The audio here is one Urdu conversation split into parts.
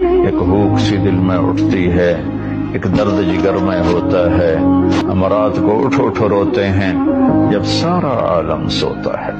ایک بھوک سی دل میں اٹھتی ہے، ایک درد جگر میں ہوتا ہے، ہم رات کو اٹھ اٹھ روتے ہیں جب سارا عالم سوتا ہے۔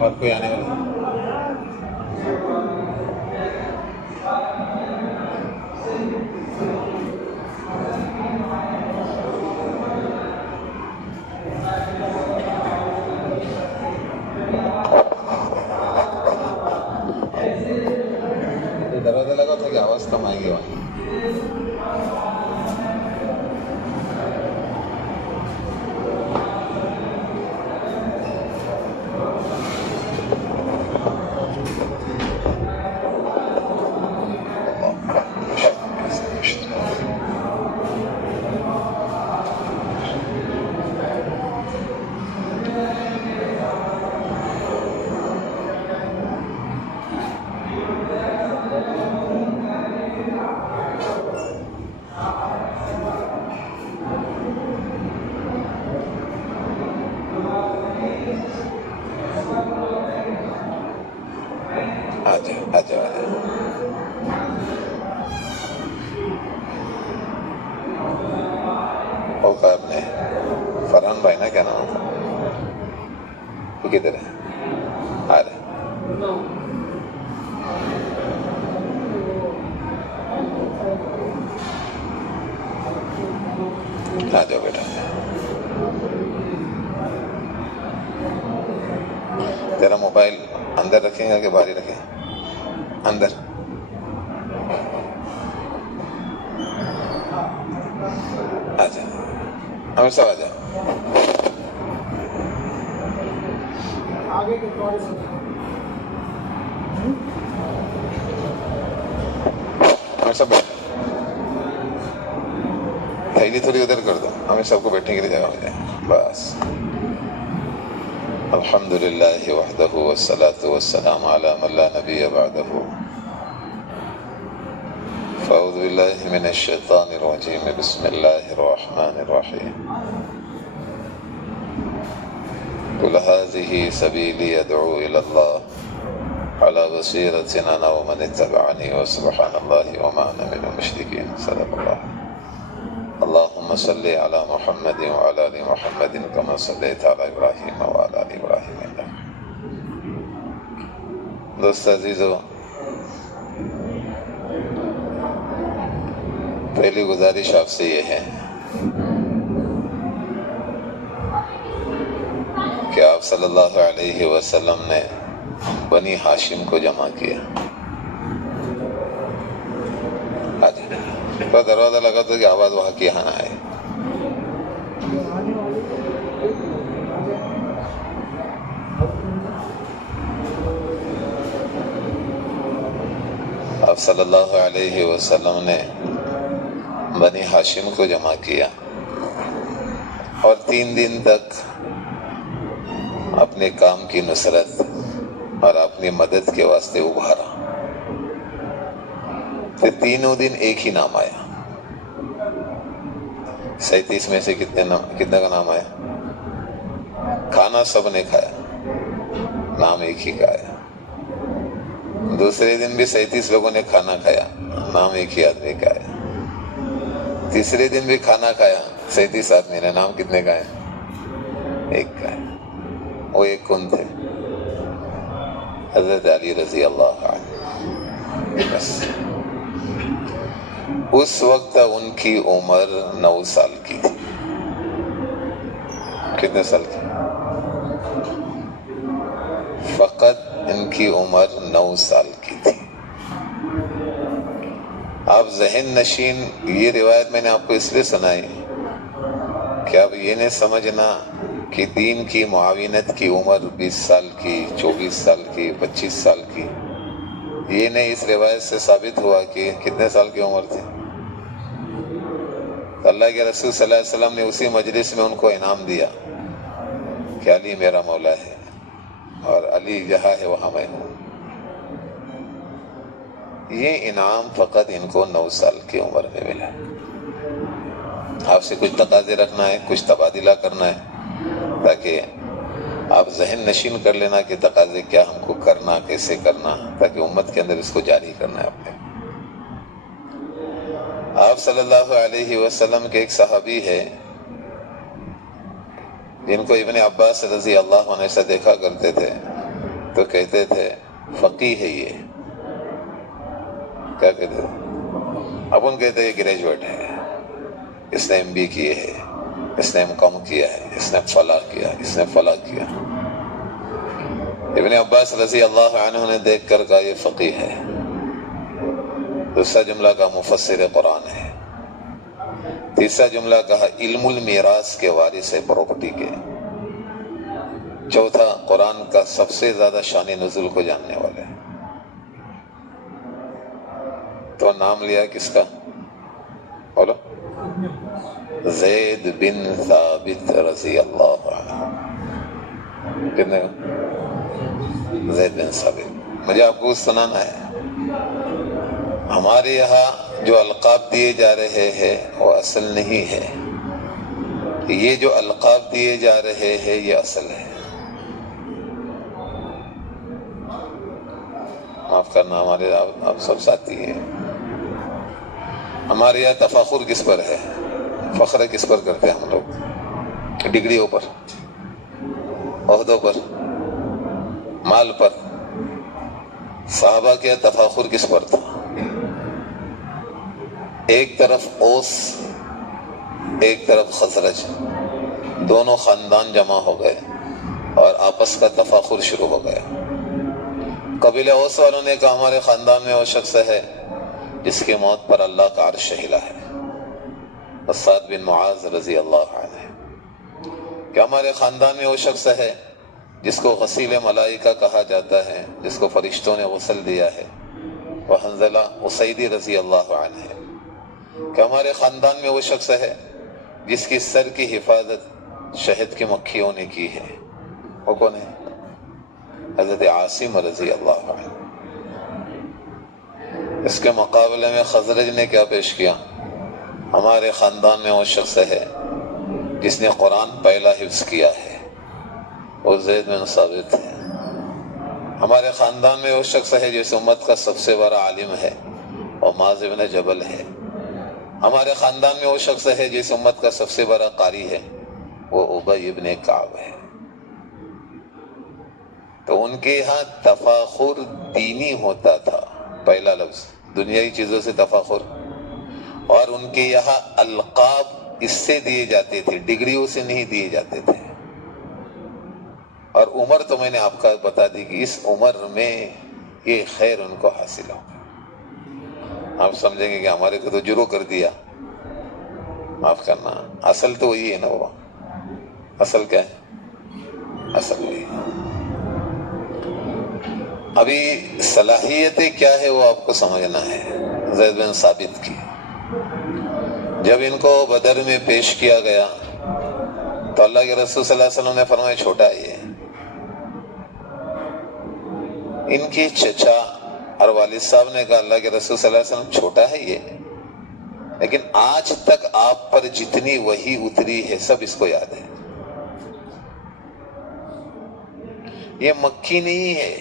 اور کوئی آنے والا دروازہ لگا تھا کہ آواز کم آئے گی وہاں۔ آجاؤ اوقات نے فرحان بھائی نا، کیا نام تھا؟ یہ کدھر ہے؟ آ رہے آ جاؤ بیٹا۔ تیرا موبائل اندر رکھیں گا کہ باہر ہی رکھیں؟ اندر۔ آ جاؤ ہمیں سب آ جاؤ۔ ہمیں سب بیٹھ، تھیلی تھوڑی ادھر کر دو، ہمیں سب کو بیٹھنے کے لیے جگہ ہو جائے بس۔ الحمدللہ وحدہ والصلاة والسلام علی من لا نبی بعدہ۔ فاعوذ باللہ من الشیطان الرجیم، بسم اللہ الرحمن الرحیم۔ قل هذه سبیلی ادعو الی اللہ علی بصیرۃ انا ومن اتبعنی وسبحان اللہ وما انا من المشرکین۔ صدق اللہ۔ اللهم صل على محمد وعلى آل محمد كما صليت على إبراهيم وعلى آل إبراهيم إنك۔ دوست عزیزو، پہلی گزارش آپ سے یہ ہے کہ آپ صلی اللہ علیہ وسلم نے بنی ہاشم کو جمع کیا۔ تو دروازہ لگا تو کہ آواز وہاں کی یہاں نہ آئے۔ آپ صلی اللہ علیہ وسلم نے بنی ہاشم کو جمع کیا اور 3 دن تک اپنے کام کی نصرت اور اپنی مدد کے واسطے ابھارا۔ پھر 3 دن ایک ہی نام آیا۔ 37 میں سے کتنے کا نام آیا؟ کھانا سب نے کھایا، نام ایک ہی کا آیا۔ دوسرے دن بھی 37 لوگوں نے کھانا کھایا، نام ایک ہی آدمی کا آیا۔ تیسرے دن بھی کھانا کھایا، 37 آدمی نے، نام کتنے کا ہے؟ ایک کا ہے۔ وہ ایک کون تھے؟ حضرت علی رضی اللہ عنہ۔ بس اس وقت ان کی عمر 9 سال کی تھی۔ کتنے سال کی؟ فقط ان کی عمر 9 سال کی تھی۔ آپ ذہن نشین، یہ روایت میں نے آپ کو اس لیے سنائی کہ آپ یہ نہیں سمجھنا کہ دین کی معاونت کی عمر 20 سال کی، 24 سال کی، 25 سال کی، یہ نہیں اس روایت سے ثابت ہوا کہ کتنے سال کی عمر تھی. تو اللہ کے رسول صلی اللہ علیہ وسلم نے اسی مجلس میں ان کو انعام دیا کہ علی میرا مولا ہے اور علی جہاں ہے وہاں میں ہوں. یہ انعام فقط ان کو 9 سال کی عمر میں ملا. آپ سے کچھ تقاضے رکھنا ہے، کچھ تبادلہ کرنا ہے، تاکہ آپ ذہن نشین کر لینا کہ تقاضے کیا ہم کو کرنا، کیسے کرنا، تاکہ امت کے اندر اس کو جاری کرنا ہے اپنے. آپ صلی اللہ علیہ وسلم کے ایک صحابی ہے جن کو ابن عباس رضی اللہ عنہ سے دیکھا کرتے تھے تو کہتے تھے فقیہ ہے یہ. کیا کہتے تھے؟ اپن کہتے ہیں گریجویٹ ہے، اس نے MBA کیے ہے، اس نے MCOM کیا ہے، اس نے فلاں کیا، اس نے فلاں کیا. ابن عباس رضی اللہ عنہ نے دیکھ کر کہا یہ فقیہ ہے. دوسرا جملہ کہا مفسر قرآن ہے. تیسرا جملہ کہا علم المیراث کے وارث ہے، پراپرٹی کے. چوتھا قرآن کا سب سے زیادہ شان نزول کو جاننے والے. تو نام لیا کس کا؟ بولو. زید بن ثابت رضی اللہ عنہ. کتنے؟ زید بن ثابت. مجھے آپ کو سنانا ہے، ہمارے یہاں جو القاب دیے جا رہے ہیں وہ اصل نہیں ہے. یہ جو القاب دیے جا رہے ہیں یہ اصل ہے. معاف کرنا، ہمارے آپ سب ساتھی ہیں. ہمارے یہاں تفاخر کس پر ہے؟ فخر کس پر کرتے ہیں ہم لوگ؟ ڈگریوں پر، عہدوں پر، مال پر. صحابہ کے تفاخر کس پر تھا؟ ایک طرف اوس، ایک طرف خزرج، دونوں خاندان جمع ہو گئے اور آپس کا تفاخر شروع ہو گیا. قبیلہ اوس والوں نے کہا ہمارے خاندان میں وہ شخص ہے جس کی موت پر اللہ کا عرش ہلا ہے، سعد بن معاذ رضی اللہ عنہ. کہ ہمارے خاندان میں وہ شخص ہے جس کو غسیل ملائکہ کہا جاتا ہے، جس کو فرشتوں نے غسل دیا ہے، وہ حنظلہ اسیدی رضی اللہ عنہ ہے. کہ ہمارے خاندان میں وہ شخص ہے جس کی سر کی حفاظت شہد کی مکھیوں نے کی ہے. وہ کون ہے؟ حضرت عاصم رضی اللہ عنہ. اس کے مقابلے میں خزرج نے کیا پیش کیا؟ ہمارے خاندان میں وہ شخص ہے جس نے قرآن پہلا حفظ کیا ہے، وہ زید بن ثابت ہے. ہمارے خاندان میں وہ شخص ہے جس امت کا سب سے بڑا عالم ہے، وہ معاذ بن جبل ہے. ہمارے خاندان میں وہ شخص ہے جس امت کا سب سے بڑا قاری ہے، وہ ابی بن کعب ہے. تو ان کے یہاں تفاخر دینی ہوتا تھا، پہلا لفظ دنیائی چیزوں سے تفاخر. اور ان کے یہاں القاب اس سے دیے جاتے تھے، ڈگریوں سے نہیں دیے جاتے تھے. اور عمر تو میں نے آپ کا بتا دی کہ اس عمر میں یہ خیر ان کو حاصل ہو. آپ سمجھیں گے کہ ہمارے کو تو جرو کر دیا. معاف کرنا، اصل تو وہی ہے نا. وہ اصل کیا ہے؟ اصل وہی. ابھی صلاحیتیں کیا ہے وہ آپ کو سمجھنا ہے. زید بن ثابت کی جب ان کو بدر میں پیش کیا گیا تو اللہ کے رسول صلی اللہ علیہ وسلم نے فرمایا چھوٹا ہے یہ. ان کے چچا اور والد صاحب نے کہا اللہ کے رسول صلی اللہ علیہ وسلم چھوٹا ہے یہ، لیکن آج تک آپ پر جتنی وحی اتری ہے سب اس کو یاد ہے. یہ مکی نہیں ہے،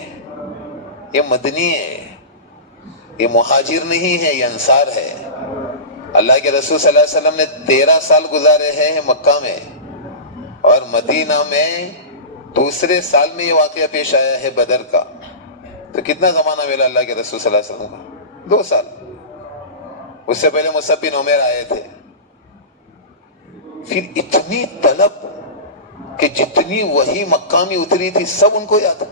یہ مدنی ہے، یہ مہاجر نہیں ہے، یہ انصار ہے. اللہ کے رسول صلی اللہ علیہ وسلم نے 13 سال گزارے ہیں مکہ میں، اور مدینہ میں دوسرے سال میں یہ واقعہ پیش آیا ہے بدر کا. تو کتنا زمانہ ملا اللہ کے رسول صلی اللہ علیہ وسلم کا؟ 2 سال. اس سے پہلے مصعب بن عمیر آئے تھے. پھر اتنی طلب کہ جتنی وحی مکہ میں اتری تھی سب ان کو یاد.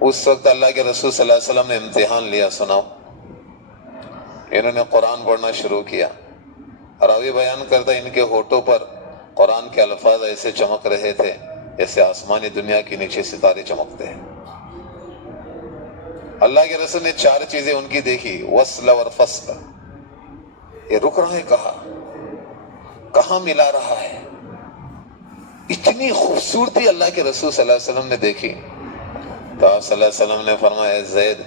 اس وقت اللہ کے رسول صلی اللہ علیہ وسلم نے امتحان لیا. سناؤ. انہوں نے قرآن پڑھنا شروع کیا. راوی بیان کرتا ان کے ہونٹوں پر قرآن کے الفاظ ایسے چمک رہے تھے جیسے آسمانی دنیا کے نیچے ستارے چمکتے ہیں. اللہ کے رسول نے 4 چیزیں ان کی دیکھی، وصل اور فصل. یہ رک رہا ہے کہاں ملا رہا ہے. اتنی خوبصورتی اللہ کے رسول صلی اللہ علیہ وسلم نے دیکھی تو آپ صلی اللہ علیہ وسلم نے فرمایا زید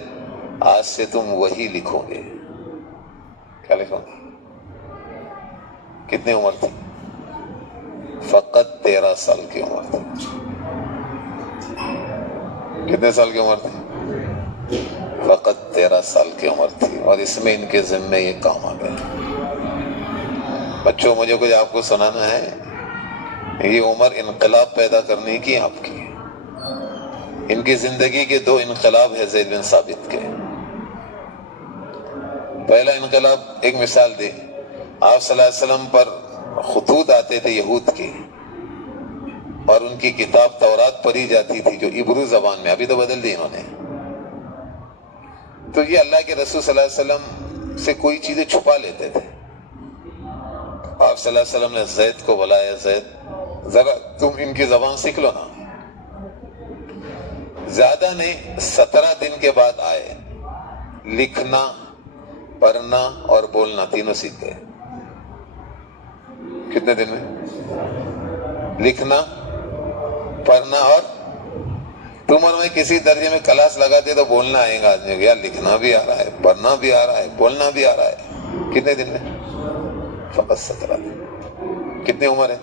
آج سے تم وہی لکھو گے. کیا لکھو گے؟ کتنی عمر تھی؟ فقط 13 سال کی عمر تھی. کتنے سال کی عمر تھی؟ فقط 13 سال کی عمر تھی، اور اس میں ان کے ذمے یہ کام آ گیا. بچوں مجھے کچھ آپ کو سنانا ہے. یہ عمر انقلاب پیدا کرنے کی آپ کی. ان کی زندگی کے 2 انقلاب ہے زید بن ثابت کے. پہلا انقلاب ایک مثال دے. آپ صلی اللہ علیہ وسلم پر خطوط آتے تھے یہود کے، اور ان کی کتاب تورات پڑھی جاتی تھی جو عبری زبان میں، ابھی تو بدل دی انہوں نے. تو یہ اللہ کے رسول صلی اللہ علیہ وسلم سے کوئی چیزیں چھپا لیتے تھے. آپ صلی اللہ علیہ وسلم نے زید کو بلایا، زید ذرا تم ان کی زبان سیکھ لو نا. زیادہ نہیں 17 دن کے بعد آئے. لکھنا، پڑھنا اور بولنا تینوں سیکھ گئے. کتنے دن میں؟ لکھنا، پڑھنا اور تم اور میں کسی درجے میں کلاس لگاتے تو بولنا آئے گا آدمی کو، یار لکھنا بھی آ رہا ہے، پڑھنا بھی آ رہا ہے، بولنا بھی آ رہا ہے. کتنے دن میں؟ فقط 17 دن. کتنی عمر ہے؟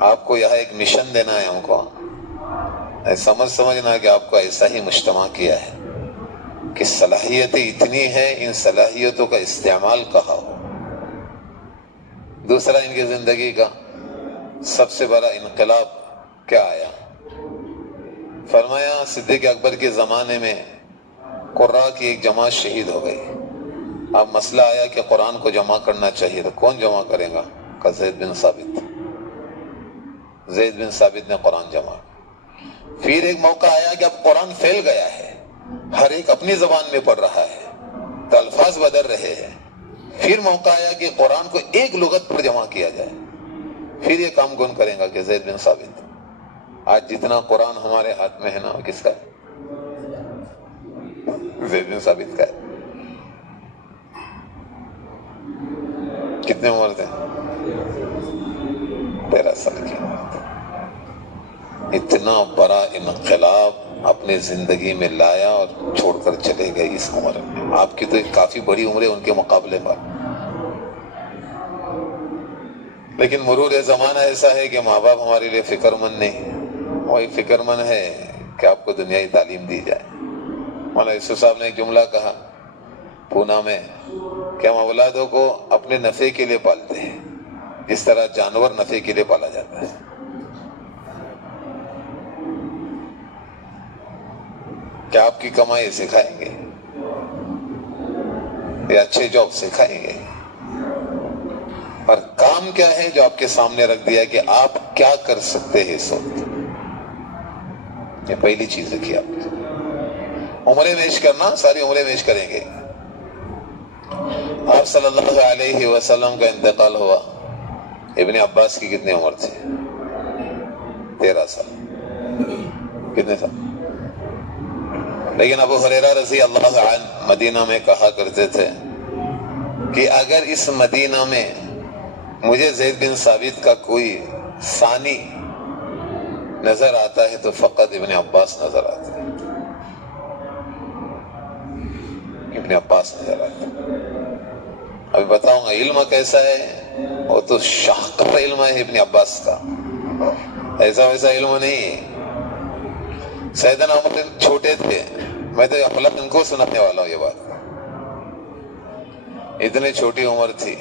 آپ کو یہاں ایک مشن دینا ہے ہم کو. سمجھنا کہ آپ کو ایسا ہی مجتمع کیا ہے کہ صلاحیتیں اتنی ہیں، ان صلاحیتوں کا استعمال کہاں ہو. دوسرا ان کی زندگی کا سب سے بڑا انقلاب کیا آیا؟ فرمایا صدیق اکبر کے زمانے میں قراء کی ایک جماعت شہید ہو گئی. اب مسئلہ آیا کہ قرآن کو جمع کرنا چاہیے، تو کون جمع کرے گا؟ کہ زید بن ثابت. زید بن ثابت نے قرآن جمع. پھر ایک موقع آیا کہ اب قرآن پھیل گیا ہے، ہر ایک اپنی زبان میں پڑھ رہا ہے تو الفاظ بدل رہے ہیں. پھر موقع آیا کہ قرآن کو ایک لغت پر جمع کیا جائے. پھر یہ کام کون کرے گا؟ کہ زید بن ثابت. آج جتنا قرآن ہمارے ہاتھ میں ہے نا، وہ کس کا ہے؟ زید بن ثابت کا ہے. کتنے عمر تھے؟ 13 سال کی عمر تھے. اتنا بڑا انقلاب اپنی زندگی میں لایا اور چھوڑ کر چلے گئے اس عمر میں. آپ کی تو ایک کافی بڑی عمر ہے ان کے مقابلے پر. لیکن مرور زمانہ ایسا ہے کہ ماں باپ ہمارے لیے فکر مند نہیں. وہی فکر مند ہے کہ آپ کو دنیائی تعلیم دی جائے. مولانا یوسف صاحب نے ایک جملہ کہا پونا میں کہ ہم اولادوں کو اپنے نفع کے لیے پالتے ہیں جس طرح جانور نفع کے لیے پالا جاتا ہے. کیا آپ کی کمائی سکھائیں گے یا اچھے جاب سکھائیں گے؟ اور کام کیا ہے جو آپ کے سامنے رکھ دیا کہ آپ کیا کر سکتے ہیں اس وقت؟ یہ پہلی چیز رکھی آپ نے. عمریں میش کرنا، ساری عمریں میش کریں گے. آپ صلی اللہ علیہ وسلم کا انتقال ہوا. ابن عباس کی کتنی عمر تھی؟ 13 سال. کتنے سال؟ لیکن ابو ہریرہ رضی اللہ عنہ مدینہ میں کہا کرتے تھے کہ اگر اس مدینہ میں مجھے زید بن ثابت کا کوئی ثانی نظر آتا ہے تو فقط ابن عباس نظر آتا ہے. ابن عباس نظر آتا ہے. ابھی بتاؤں گا علم کیسا ہے. وہ تو شاہکار علم ہے ابن عباس کا، ایسا ویسا علم نہیں ہے. سیدنا عمر چھوٹے تھے، میں تو اپنا ان کو سنانے والا ہوں یہ بات. اتنی چھوٹی عمر تھی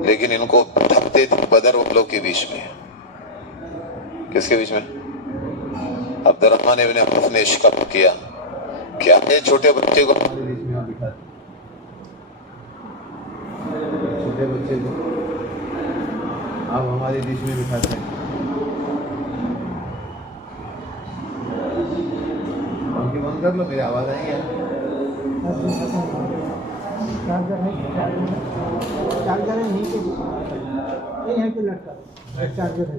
لیکن ان کو بٹھاتے تھے بدر والوں کے بیچ میں. کس کے بیچ میں؟ عبد الرحمن ابن عوف نے شکایت کیا کیا ہے چھوٹے بچے کو آپ ہمارے بیچ میں بٹھاتے ہیں. بند کر لو، میری آواز آئی ہے. چارجر ہے نہیں ہے کہ لٹکا چارجر ہے.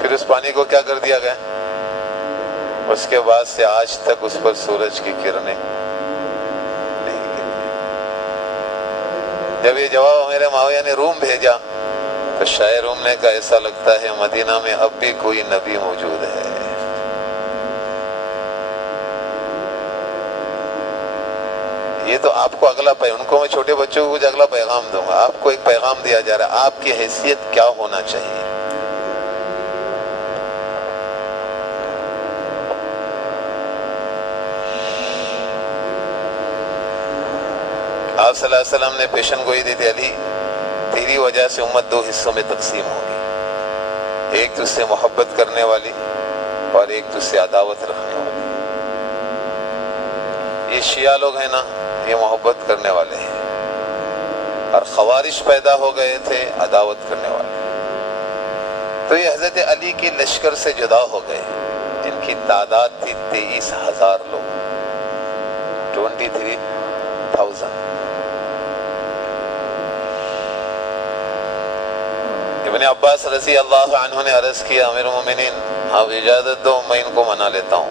پھر اس پانی کو کیا کر دیا گیا؟ اس کے بعد سے آج تک اس پر سورج کی کرنیں نہیں گری۔ جب یہ جواب میرے معاویہ نے روم بھیجا تو شاہ روم نے کہا ایسا لگتا ہے مدینہ میں اب بھی کوئی نبی موجود ہے۔ یہ تو آپ کو اگلا ان کو میں چھوٹے بچوں کو کچھ اگلا پیغام دوں گا، آپ کو ایک پیغام دیا جا رہا ہے، آپ کی حیثیت کیا ہونا چاہیے۔ آپ صلی اللہ علیہ وسلم نے پیشن گوئی دی تھی، علی تیری وجہ سے امت دو حصوں میں تقسیم ہوگی، ایک تجھ سے محبت کرنے والی اور ایک تجھ سے عداوت رکھنے والی۔ یہ شیعہ لوگ ہیں نا، یہ محبت کرنے والے ہیں، اور خوارج پیدا ہو گئے تھے عداوت کرنے والے۔ تو یہ حضرت علی کے لشکر سے جدا ہو گئے، جن کی تعداد تھی 23,000 لوگ، 23,000۔ ابن عباس رضی اللہ عنہ نے عرض کیا، امیر المومنین آپ اجازت دو میں ان کو منا لیتا ہوں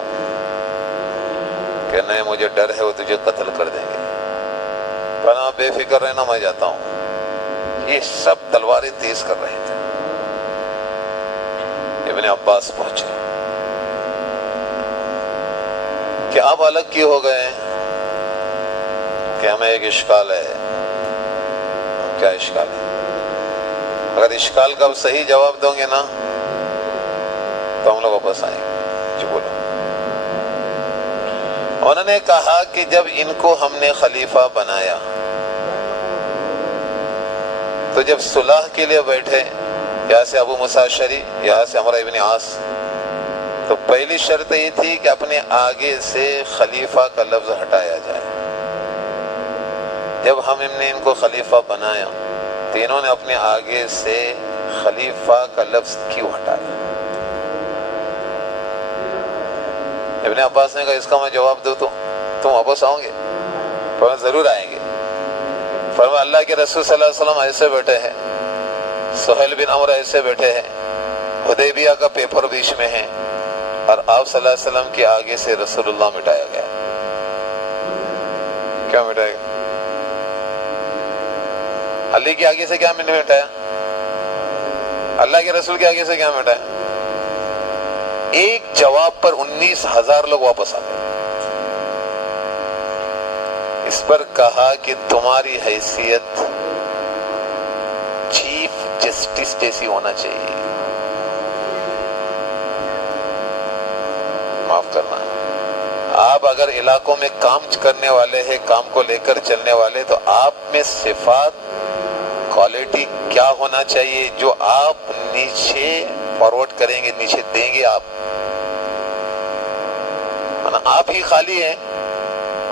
کہ نہیں، مجھے ڈر ہے وہ تجھے قتل کر دیں گے، پر آپ بے فکر رہنا میں جاتا ہوں۔ یہ سب تلواریں تیز کر رہے تھے۔ ابن عباس پہنچے کہ آپ الگ کیوں ہو گئے کہ ہمیں ایک اشکال ہے۔ کیا اشکال ہے؟ اگر اشکال کا صحیح جواب دو گے نا تو ہم لوگ واپس آئیں گے۔ جی بولو۔ انہوں نے کہا کہ جب ان کو ہم نے خلیفہ بنایا تو جب صلح کے لیے بیٹھے، یہاں سے ابو موسیٰ اشعری، یہاں سے عمرو ابن عاص، تو پہلی شرط یہ تھی کہ اپنے آگے سے خلیفہ کا لفظ ہٹایا جائے۔ جب ہم نے ان کو خلیفہ بنایا تو انہوں نے اپنے آگے سے خلیفہ کا لفظ کیوں ہٹایا؟ ابن عباس نے کہا اس کا میں جواب دوں تو تم واپس آؤ گے؟ فرمایا ضرور آئیں گے۔ فرمایا اللہ کے رسول صلی اللہ علیہ وسلم ایسے بیٹھے ہیں، سہیل بن عمرو ایسے بیٹھے ہیں، حدیبیہ کا پیپر بیچ میں ہے، اور آپ صلی اللہ علیہ وسلم کے آگے سے رسول اللہ مٹایا گیا۔ کیا مٹایا گیا؟ علی کے آگے سے کیا میں نے مٹایا؟ اللہ کے رسول کے آگے سے کیا مٹایا؟ ایک جواب پر 19,000 لوگ واپس آ گئے۔ اس پر کہا کہ تمہاری حیثیت چیف جسٹس جیسی ہونا چاہیے، معاف کرنا۔ آپ اگر علاقوں میں کام کرنے والے ہیں، کام کو لے کر چلنے والے، تو آپ میں صفات، کوالٹی کیا ہونا چاہیے جو آپ نیچے فارورڈ کریں گے، نیچے دیں گے۔ آپ ہی خالی ہیں،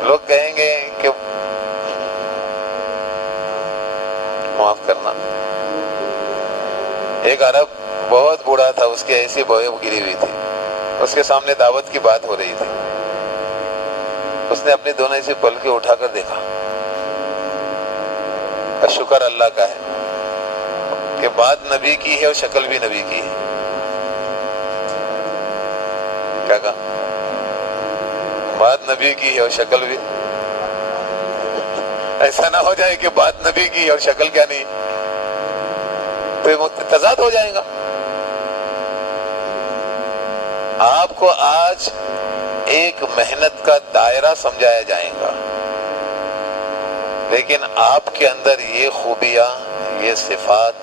لوگ کہیں گے کہ معاف کرنا۔ ایک عرب بہت بوڑھا تھا، اس کی ایسی بوئیں گری ہوئی تھی، اس کے سامنے دعوت کی بات ہو رہی تھی، اس نے اپنی دونوں ایسی پلکیں اٹھا کر دیکھا، اور شکر اللہ کا ہے کہ بات نبی کی ہے اور شکل بھی نبی کی ہے۔ کیا کہا؟ بات نبی کی ہے اور شکل بھی۔ ایسا نہ ہو جائے کہ بات نبی کی ہے اور شکل کیا نہیں، تو تضاد ہو جائے گا۔ آپ کو آج ایک محنت کا دائرہ سمجھایا جائے گا، لیکن آپ کے اندر یہ خوبیاں، یہ صفات،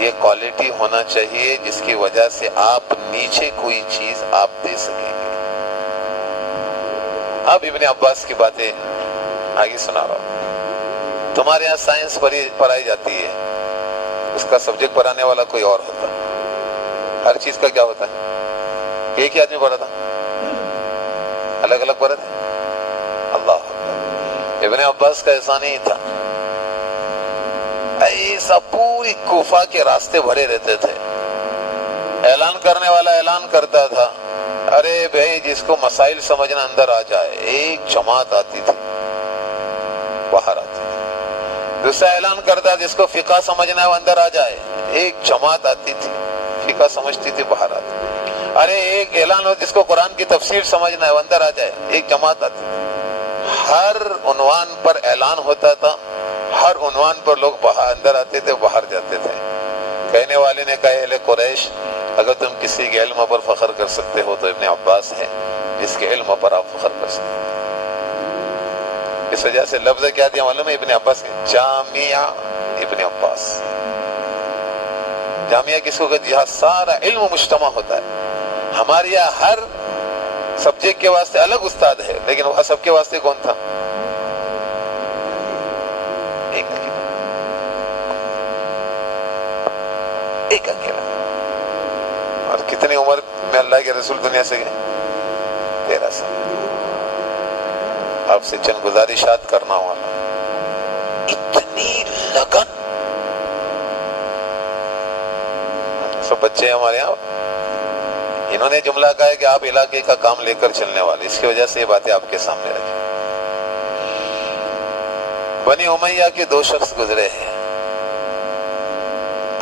یہ کوالٹی ہونا چاہیے جس کی وجہ سے آپ نیچے کوئی چیز آپ دے سکیں گے۔ اب ابن عباس کی باتیں آگے سنا رہا ہوں۔ تمہارے یہاں سائنس پڑھائی جاتی ہے، اس کا سبجیکٹ پڑھانے والا کوئی اور ہوتا، ہر چیز کا کیا ہوتا ہے؟ ایک ہی آدمی پڑھا تھا، الگ الگ پڑھا تھا۔ اللہ اکبر۔ ابن عباس کا ایسا نہیں تھا، ایسا پوری کوفہ کے راستے بھرے رہتے تھے، اعلان کرنے والا اعلان کرتا تھا، ارے بھائی جس کو مسائل سمجھنا اندر آ جائے، ایک جماعت آتی تھی باہر آتی تھی۔ دوسرا اعلان کرتا جس کو فقہ سمجھنا ہے وہ اندر آ جائے، ایک جماعت آتی تھی۔ حقیقت سمجھتی تھی باہر آتی. ارے ایک اعلان ہو جس کو قرآن کی تفسیر سمجھنا ہے وہ اندر آ جائے. ایک جماعت آتی, ہر عنوان پر اعلان ہوتا تھا, ہر عنوان پر لوگ باہر اندر آتے تھے, باہر جاتے تھے. کہنے والے نے کہا اہل قریش اگر تم کسی کے علم پر فخر کر سکتے ہو تو ابن عباس ہے جس کے علم پر آپ فخر کر سکتے ہیں. اس وجہ سے لفظ کیا دیا معلوم ہے ابن عباس کے, جامعہ ابن عباس. جامعہ کس کو کہتے ہیں؟ جہاں سارا علم مجتمع ہوتا ہے. ہمارے یہاں ہر سبجیکٹ کے واسطے الگ استاد ہے, لیکن وہاں سب کے واسطے کون تھا؟ ایک اکیلا. اور کتنی عمر میں اللہ کے رسول دنیا سے گئے؟ 13 سال. آپ سے چند گزارشات کرنا والا, اتنی لگن. سب بچے ہیں ہمارے یہاں, انہوں نے جملہ کہا ہے کہ آپ علاقے کا کام لے کر چلنے والے, اس کی وجہ سے یہ باتیں آپ کے سامنے رکھی. بنی امیہ کے 2 شخص گزرے ہیں,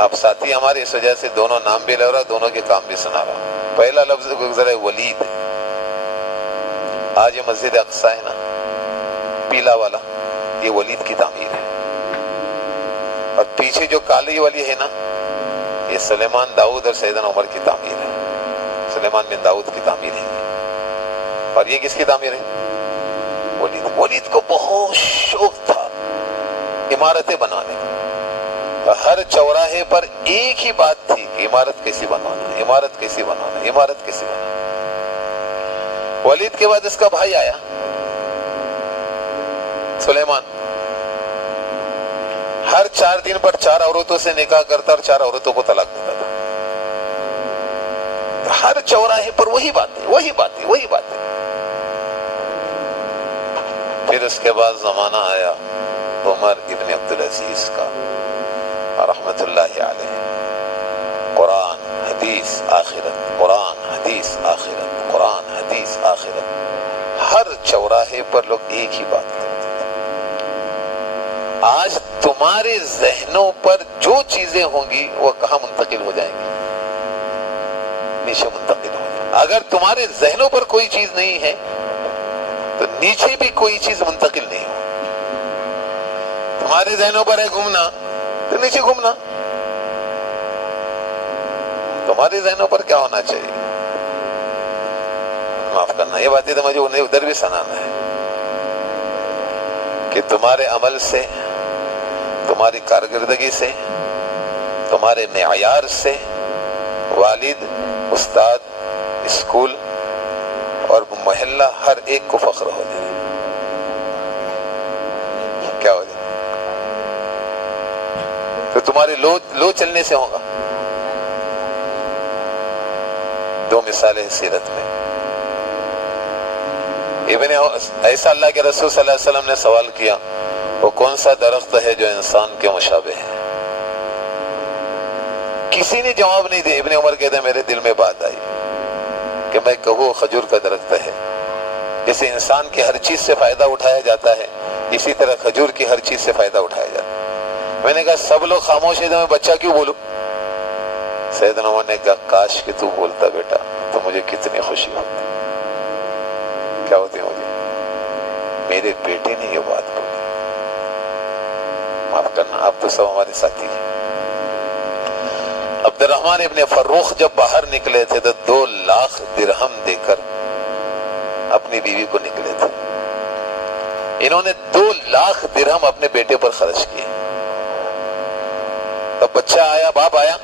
آپ ساتھی ہمارے, اس وجہ سے دونوں نام بھی لے رہا, دونوں کے کام بھی سنا رہا. پہلا لفظ گزرا ہے ولید. آج یہ مسجد اقصی ہے نا, پیلا والا, یہ ولید کی تعمیر ہے. اور پیچھے جو کالی والی ہے نا, یہ سلیمان داؤد اور سیدنا عمر کی تعمیر ہے. سلیمان بن داؤد کی تعمیر ہے. اور یہ کس کی تعمیر ہے؟ ولید. ولید کو بہت شوق تھا عمارتیں بنانے کا. ہر چوراہے پر ایک ہی بات تھی کہ عمارت کیسی بنوانا, عمارت کیسی بنوانا, عمارت کیسی بنوانا. ولید کے بعد اس کا بھائی آیا سلیمان. ہر 4 دن پر 4 عورتوں سے نکاح کرتا اور 4 عورتوں کو طلاق دیتا تھا. ہر چوراہے پر وہی باتیں, وہی باتیں, وہی باتیں. پھر اس کے بعد زمانہ آیا عمر ابن عبدالعزیز کا رحمت اللہ علیہ. قرآن حدیث آخرت, قرآن حدیث آخرت, قرآن حدیث آخرت. ہر چوراہے پر لوگ ایک ہی بات کرتے تھے. آج تمہارے ذہنوں پر جو چیزیں ہوں گی وہ کہاں منتقل ہو جائیں گی؟ نیچے منتقل ہو جائیں. اگر تمہارے ذہنوں پر کوئی چیز نہیں ہے تو نیچے بھی کوئی چیز منتقل نہیں ہو. تمہارے ذہنوں پر ہے گھومنا تو نیچے گھومنا. تمہارے ذہنوں پر کیا ہونا چاہیے؟ معاف کرنا, یہ باتیں تو مجھے انہیں ادھر بھی سنانا ہے کہ تمہارے عمل سے, تمہاری کارکردگی سے, تمہارے معیار سے والد, استاد, اسکول اور محلہ ہر ایک کو فخر ہو جائے. کیا ہو جائے؟ تو تمہارے لو چلنے سے ہوگا. 2 مثالیں سیرت میں. ایسا اللہ کے رسول صلی اللہ علیہ وسلم نے سوال کیا, وہ کون سا درخت ہے جو انسان کے مشابہ ہے؟ کسی نے جواب نہیں دیا. ابن عمر کہتے ہیں میرے دل میں بات آئی کہ میں کہوں کھجور کا درخت ہے. جیسے انسان کی ہر چیز سے فائدہ اٹھایا جاتا ہے, اسی طرح کھجور کی ہر چیز سے فائدہ اٹھایا جاتا ہے. میں نے کہا سب لوگ خاموش ہیں تو میں بچہ کیوں بولوں؟ سیدنا عمر نے کہا کاش کہ تو بولتا بیٹا تو مجھے کتنی خوشی ہوتی. کیا ہوتی ہے مجھے؟ میرے بیٹے نے یہ بات بولی. معاف کرنا, آپ تو سب ہمارے ساتھی ہیں. عبد الرحمن ابن فروخ جب باہر نکلے تھے تو 2 لاکھ درہم دے کر اپنی بیوی کو نکلے تھے. انہوں نے 2 لاکھ درہم اپنے بیٹے پر خرچ کیے. تب بچہ آیا, باپ آیا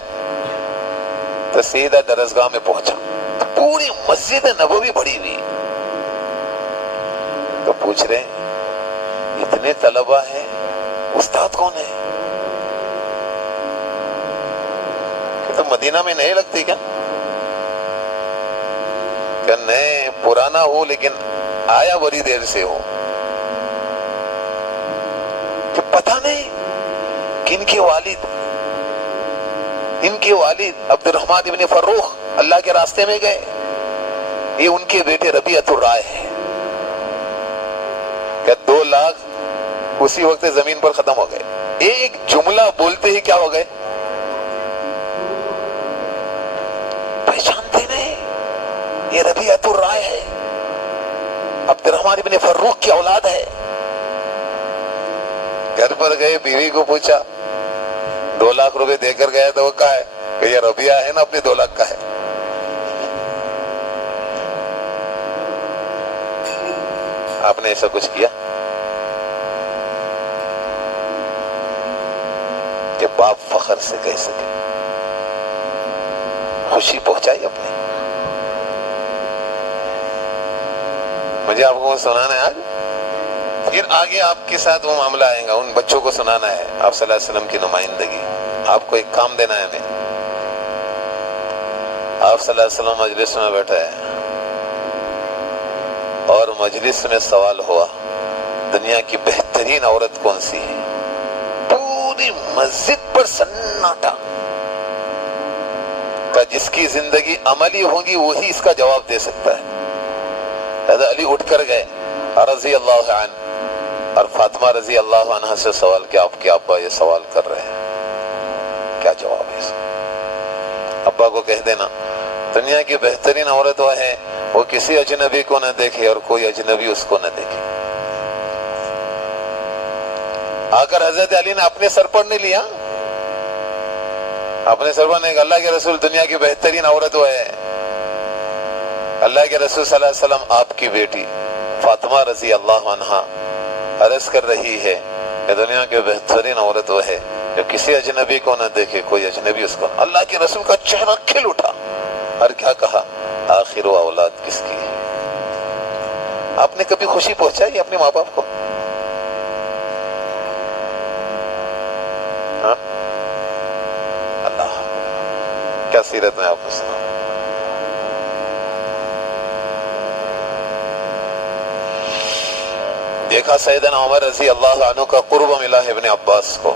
تو سیدھا درسگاہ میں پہنچا. پوری مسجد نبوی بڑی ہوئی. تو پوچھ رہے ہیں اتنے طلبہ ہیں, استاد کون ہے؟ کہ تم مدینہ میں نہیں لگتی کیا؟ کہ نہیں, پرانا ہو لیکن آیا بڑی دیر سے ہو. کہ پتہ نہیں کہ ان کے والد عبد الرحمن ابن فروخ اللہ کے راستے میں گئے. یہ ان کے بیٹے ربیعۃ الرائے ہیں. کہ 2 لاکھ اسی وقت زمین پر ختم ہو گئے. ایک جملہ بولتے ہی کیا ہو گئے؟ یہ ربیعۃ الرائے ہے، عبد الرحمن ابن فروخ کی اولاد ہے. گھر پر گئے، بیوی کو پوچھا، 2 لاکھ روپے دے کر گیا تو وہ کہا ہے کہ یہ ربیعہ ہے نا، اپنے 2 لاکھ کا ہے. آپ نے ایسا کچھ کیا کہ باپ فخر سے کہہ سکے، خوشی پہنچائی اپنے. مجھے آپ کو سنانا ہے آج، پھر آگے آپ کے ساتھ وہ معاملہ آئے گا، ان بچوں کو سنانا ہے آپ صلی اللہ علیہ وسلم کی نمائندگی. آپ کو ایک کام دینا ہے ہمیں. آپ صلی اللہ علیہ وسلم مجلس میں بیٹھے ہیں اور مجلس میں سوال ہوا دنیا کی بہترین عورت کون سی ہے؟ پوری مسجد پر سناٹا. جس کی زندگی عملی ہوگی وہی اس کا جواب دے سکتا ہے. حضرت علی اٹھ کر گئے رضی اللہ عنہ، اور فاطمہ رضی اللہ عنہ سے سوال کیا، آپ کے ابا یہ سوال کر رہے ہیں، کیا جواب ہے اس کا؟ ابا کو کہہ دینا دنیا کی بہترین عورت وہ ہے وہ کسی اجنبی کو نہ دیکھے اور کوئی اجنبی اس کو نہ دیکھے. آ کر حضرت علی نے اپنے سر پر نہیں لیا، اپنے سر پر نہیں، اللہ کے رسول دنیا کی بہترین عورت وہ ہے. اللہ کے رسول صلی اللہ علیہ وسلم آپ کی بیٹی فاطمہ رضی اللہ عنہا عرض کر رہی ہے کہ دنیا کی بہترین عورت وہ ہے جو کسی اجنبی کو نہ دیکھے، کوئی اجنبی اس کو. اللہ کے رسول کا چہرہ کھل اٹھا اور کیا کہا، آخر وہ اولاد کس کی ہے؟ آپ نے کبھی خوشی پہنچائی اپنے ماں باپ کو؟ ہاں؟ اللہ کیا سیرت میں آپ کو سنا. دیکھا سیدنا عمر رضی اللہ عنہ کا قرب ملا ہے ابن عباس کو،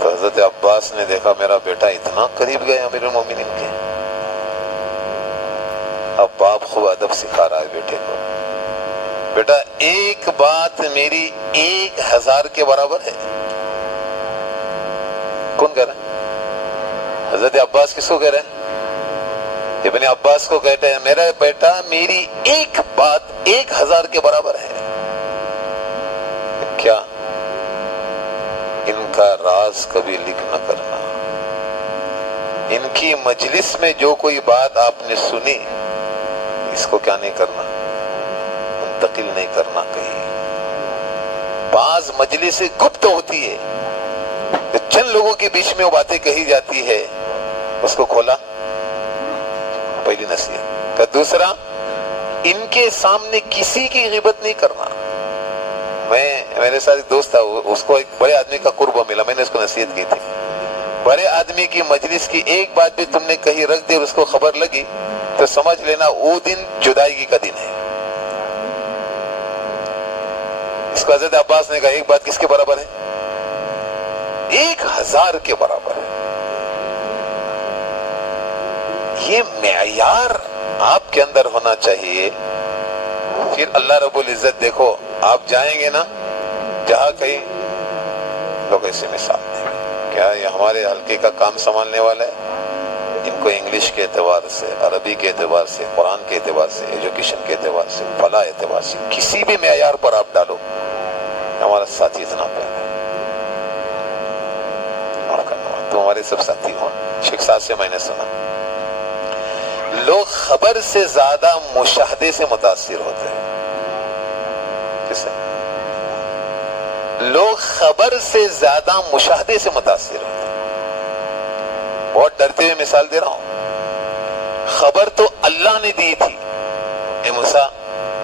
تو حضرت عباس نے دیکھا میرا بیٹا اتنا قریب گیا امیر المومنین کے. اب باپ خوب ادب سکھا رہا ہے بیٹے کو، بیٹا ایک بات میری 1000 کے برابر ہے. کون کہہ رہا ہے؟ حضرت عباس کس کو کہہ رہے ہیں؟ ابن عباس کو کہتے ہیں میرا بیٹا میری ایک بات 1000 کے برابر ہے. کیا؟ ان کا راز کبھی لکھ نہ کرنا. ان کی مجلس میں جو کوئی بات آپ نے سنی اس کو کیا نہیں کرنا، منتقل نہیں کرنا کہیں. بعض مجلس گپت ہوتی ہے، چند لوگوں کے بیچ میں وہ باتیں کہی جاتی ہے، اس کو کھولا، پہلی نصیحت. دوسرا، ان کے سامنے کسی کی غیبت نہیں کرنا. میرے ساتھ ایک دوست تھا، اس کو ایک بڑے آدمی کا قربہ ملا، میں نے اس کو نصیحت کی تھی، بڑے آدمی کی مجلس کی ایک بات بھی تم نے کہیں رکھ دی اور اس کو خبر لگی تو سمجھ لینا وہ دن جدائیگی کا دن ہے. اس کو حضرت عباس نے کہا ایک بات کس کے برابر ہے؟ 1000 کے برابر ہے. یہ معیار آپ کے اندر ہونا چاہیے. پھر اللہ رب العزت دیکھو آپ جائیں گے نا جہاں کہیں لوگ ایسے مثال دیں کیا یہ ہمارے حلقے کا کام سنبھالنے والا ہے، ان کو انگلش کے اعتبار سے، عربی کے اعتبار سے، قرآن کے اعتبار سے، ایجوکیشن کے اعتبار سے، فلاح اعتبار سے، کسی بھی معیار پر آپ ڈالو ہمارا ساتھی اتنا پیارا ہے. معاف کرنا تو ہمارے سب ساتھی ہوں. شیخ صاحب سے میں نے سنا لوگ خبر سے زیادہ مشاہدے سے متاثر ہوتے ہیں. کس سے؟ لوگ خبر سے زیادہ مشاہدے سے متاثر ہوتے ہیں. بہت ڈرتے ہوئے مثال دے رہا ہوں. خبر تو اللہ نے دی تھی، اے موسیٰ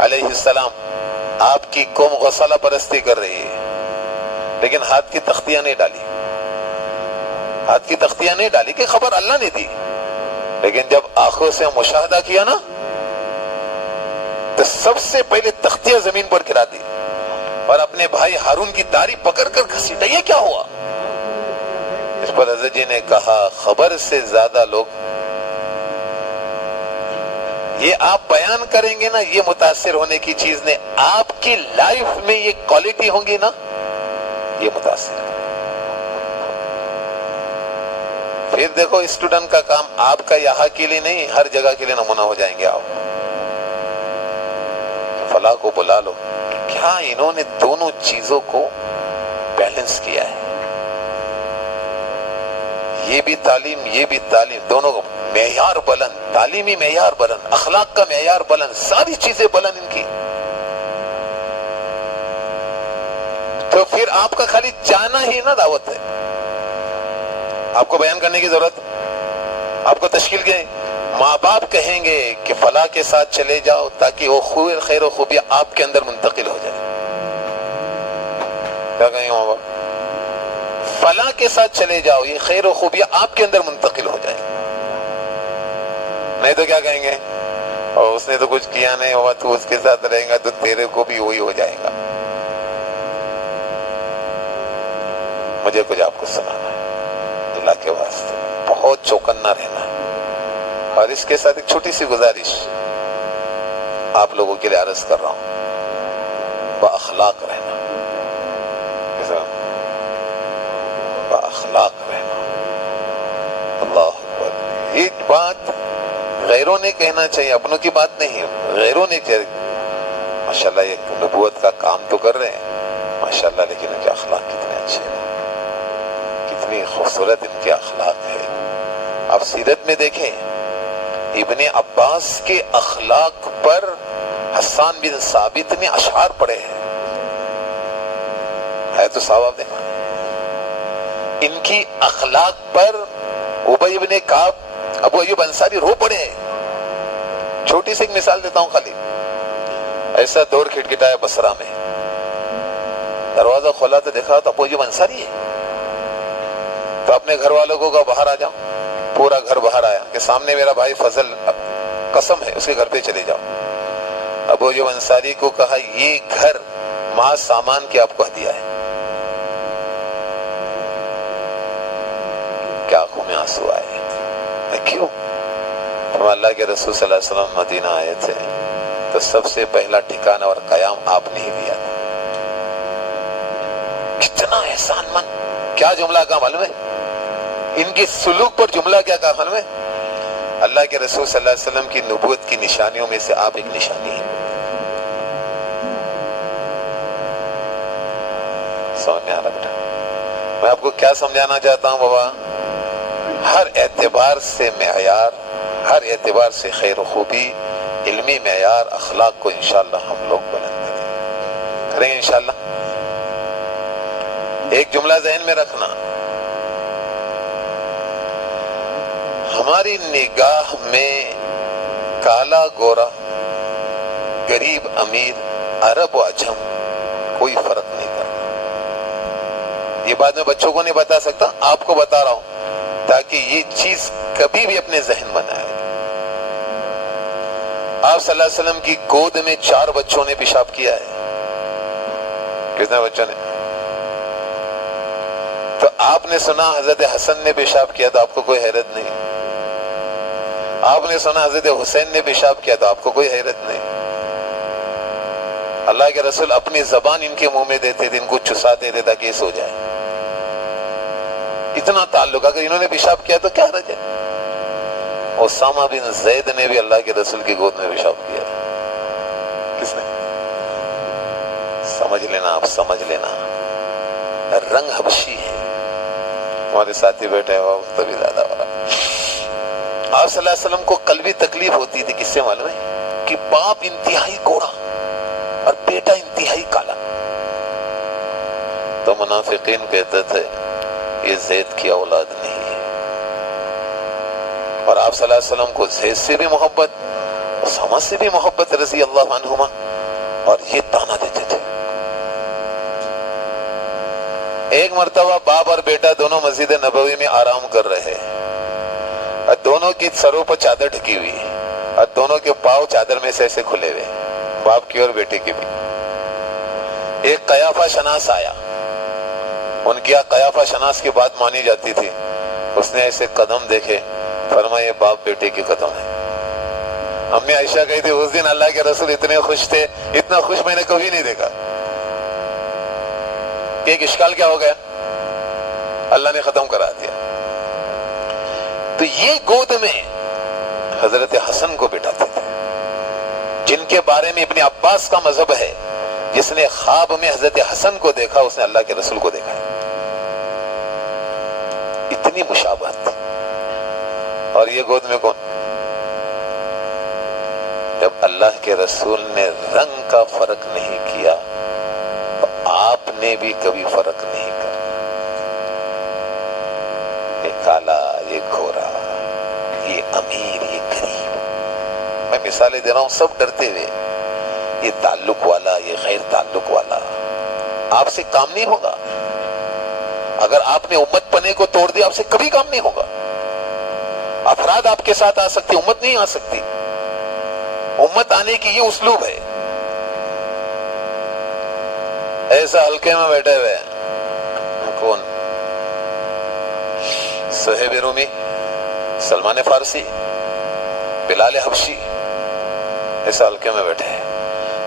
علیہ السلام آپ کی قوم غسالہ پرستی کر رہی ہے، لیکن ہاتھ کی تختیاں نہیں ڈالی، ہاتھ کی تختیاں نہیں ڈالی کہ خبر اللہ نے دی. لیکن جب آنکھوں سے مشاہدہ کیا نا تو سب سے پہلے تختیاں زمین پر گرا دی اور اپنے بھائی ہارون کی داڑھی پکڑ کر گھسیٹا. یہ کیا ہوا؟ اس پر حضرت جی نے کہا خبر سے زیادہ لوگ یہ آپ بیان کریں گے نا، یہ متاثر ہونے کی چیز نے آپ کی لائف میں یہ کوالٹی ہوں گی نا، یہ متاثر. پھر دیکھو اسٹوڈنٹ کا کام آپ کا یہاں کے لیے نہیں، ہر جگہ کے لیے نمونہ ہو جائیں گے آپ. فلاں کو بلا لو. کیا انہوں نے دونوں چیزوں کو بیلنس کیا ہے. یہ بھی تعلیم، یہ بھی تعلیم، دونوں کو معیار بلند، تعلیمی معیار بلند، اخلاق کا معیار بلند، ساری چیزیں بلند ان کی. تو پھر آپ کا خالی جانا ہی نہ دعوت ہے. آپ کو بیان کرنے کی ضرورت، آپ کو تشکیل کی. ماں باپ کہیں گے کہ فلاں کے ساتھ چلے جاؤ تاکہ وہ خیر و خوبیاں آپ کے اندر منتقل ہو جائے. کیا کہیں ماں باپ؟ فلاں کے ساتھ چلے جاؤ، یہ خیر و خوبیاں آپ کے اندر منتقل ہو جائیں. نہیں تو کیا کہیں گے؟ اور اس نے تو کچھ کیا نہیں ہوا، تو اس کے ساتھ رہیں گا تو تیرے کو بھی وہی ہو جائے گا. مجھے کچھ آپ کو سنانا ہے اللہ کے واسطے، بہت چوکنا رہنا ہے. اور اس کے ساتھ ایک چھوٹی سی گزارش آپ لوگوں کے لیے عرض کر رہا ہوں، با اخلاق رہنا، با اخلاق رہنا. اللہ اکبر. یہ بات غیروں نے کہنا چاہیے، اپنوں کی بات نہیں. غیروں نے ماشاءاللہ ایک نبوت کا کام تو کر رہے ہیں ماشاءاللہ، لیکن ان کے اخلاق کتنے اچھے ہیں، کتنی خوبصورت ان کے اخلاق ہے. آپ سیرت میں دیکھیں، ابن عباس کے اخلاق پر حسان بن ثابت نے اشعار پڑھے ہیں. ہے تو صحابہ دیکھا. ان کی اخلاق پر ابی بن کعب، ابو ایوب انصاری رو پڑے ہیں. چھوٹی سی ایک مثال دیتا ہوں خالی. ایسا دور کھٹکھٹایا بصرہ میں، دروازہ کھولا تو دیکھا تو ابو ایوب انصاری ہے. تو اپنے گھر والوں کو کہا باہر آ جاؤ. پورا گھر باہر آیا کہ سامنے میرا بھائی فضل قسم ہے، اس کے گھر پہ چلے جاؤ. ابو ایوب انصاری کو کہا یہ گھر ماں سامان کے آپ کو ہدیہ ہے. کیا آنکھوں میں آنسو آئے. کیوں؟ تو اللہ کے رسول صلی اللہ علیہ وسلم مدینہ آئے تھے تو سب سے پہلا ٹھکانہ اور قیام آپ نے ہی دیا تھا. کتنا احسان مند. کیا جملہ کہا معلوم ہے؟ ان کی سلوک پر جملہ کیا کہا معلوم ہے؟ اللہ کے رسول صلی اللہ علیہ وسلم کی نبوت کی نشانیوں میں سے آپ ایک نشانی ہے. سمجھ میں آ رہا بیٹا؟ میں آپ کو کیا سمجھانا چاہتا ہوں بابا؟ ہر اعتبار سے معیار، ہر اعتبار سے خیر و خوبی، علمی معیار، اخلاق کو انشاءاللہ ہم لوگ بلند کریں گے انشاءاللہ. ایک جملہ ذہن میں رکھنا، ہماری نگاہ میں کالا گورا، غریب امیر، عرب و عجم کوئی فرق نہیں کرتا. یہ بات میں بچوں کو نہیں بتا سکتا، آپ کو بتا رہا ہوں تاکہ یہ چیز کبھی بھی اپنے ذہن میں نہ آئے. آپ صلی اللہ علیہ وسلم کی گود میں 4 بچوں نے پیشاب کیا ہے. کتنے بچوں نے؟ تو آپ نے سنا حضرت حسن نے پیشاب کیا تو آپ کو کوئی حیرت نہیں. آپ نے سنا حضرت حسین نے پیشاب کیا تو آپ کو کوئی حیرت نہیں. اللہ کے رسول اپنی زبان ان کے منہ میں دیتے تھے، ان کو چساتے تھے تاکہ یہ سو جائے. اتنا تعلق. اگر انہوں نے پیشاب کیا تو کیا حرج ہے؟ اسامہ بن زید نے بھی اللہ کے رسول کی گود میں پیشاب کیا. کس نے؟ سمجھ لینا، آپ سمجھ لینا. رنگ حبشی ہے. ہمارے ساتھی بیٹھے ہیں، وقت بھی زیادہ ہو رہا. آپ صلی اللہ علیہ وسلم کو قلبی تکلیف ہوتی تھی. کس سے معلوم ہے؟ کہ باپ انتہائی گورا اور بیٹا انتہائی کالا. تو منافقین کہتے تھے یہ زید کی اولاد نہیں ہے. اور آپ صلی اللہ علیہ وسلم کو زید سے بھی محبت، اسامہ سے بھی محبت رضی اللہ عنہما، اور یہ تانا دیتے تھے. ایک مرتبہ باپ اور بیٹا دونوں مسجد نبوی میں آرام کر رہے ہیں، اور دونوں کی سروں پر چادر ڈھکی ہوئی ہے، اور دونوں کے پاؤں چادر میں سے ایسے کھلے ہوئے، باپ کی اور بیٹے کی بھی. ایک قیافہ شناس آیا. ان کی قیافہ شناس کی بات مانی جاتی تھی. اس نے ایسے قدم دیکھے، فرمایا یہ باپ بیٹے کے قدم ہے. امی عائشہ کہی تھی اس دن اللہ کے رسول اتنے خوش تھے، اتنا خوش میں نے کبھی نہیں دیکھا. ایک اشکال کیا ہو گیا؟ اللہ نے ختم کرا دیا. تو یہ گود میں حضرت حسن کو بٹھاتے تھے، جن کے بارے میں ابن عباس کا مذہب ہے جس نے خواب میں حضرت حسن کو دیکھا اس نے اللہ کے رسول کو دیکھا ہے، اتنی مشابہت تھی۔ اور یہ گود میں کون؟ جب اللہ کے رسول نے رنگ کا فرق نہیں کیا تو آپ نے بھی کبھی فرق نہیں کرنا، یہ کالا، یہ گھورا، یہ امیر، یہ غریب، میں مثالیں دے رہا ہوں سب ڈرتے ہوئے، یہ تعلق والا، یہ غیر تعلق والا، آپ سے کام نہیں ہوگا۔ اگر آپ نے امت پنے کو توڑ دیا آپ سے کبھی کام نہیں ہوگا۔ افراد آپ کے ساتھ آ سکتے، امت نہیں آ سکتی۔ امت آنے کی یہ اسلوب ہے۔ ایسا ہلکے میں بیٹھے ہوئے کون؟ صہیب رومی، سلمان فارسی، بلال حبشی، ایسا ہلکے میں بیٹھے ہیں۔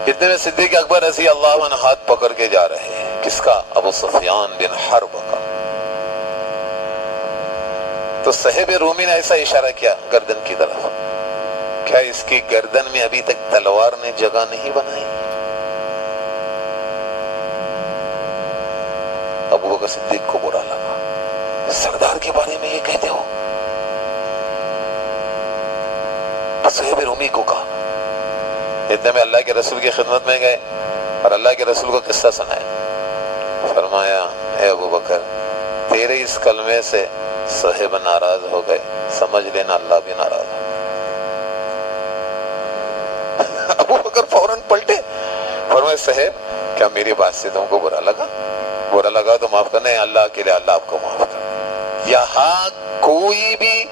اتنے میں صدیق اکبر رضی اللہ عنہ ہاتھ پکڑ کے جا رہے ہیں، کس کا؟ ابو سفیان بن حرب کا۔ تو صہیب رومی نے ایسا اشارہ کیا گردن کی طرف، کیا اس کی گردن میں ابھی تک تلوار نے جگہ نہیں بنائی؟ ابو بکر صدیق کو برا لگا، سردار کے بارے میں یہ کہتے ہو؟ صہیب رومی کو کہا۔ اتنے میں اللہ کے رسول کی خدمت میں گئے اور اللہ کے رسول کو قصہ سنایا۔ فرمایا اے ابو بکر، تیرے اس کلمے سے صہیب ناراض ہو گئے، سمجھ لینا اللہ بھی ناراض ہو۔ ابو بکر فوراً پلٹے، فرمایا صہیب کیا میری بات سے تم کو برا لگا؟ برا لگا تو معاف کرنا ہے، اللہ کے لیے اللہ آپ کو معاف کر۔ یہاں کوئی بھی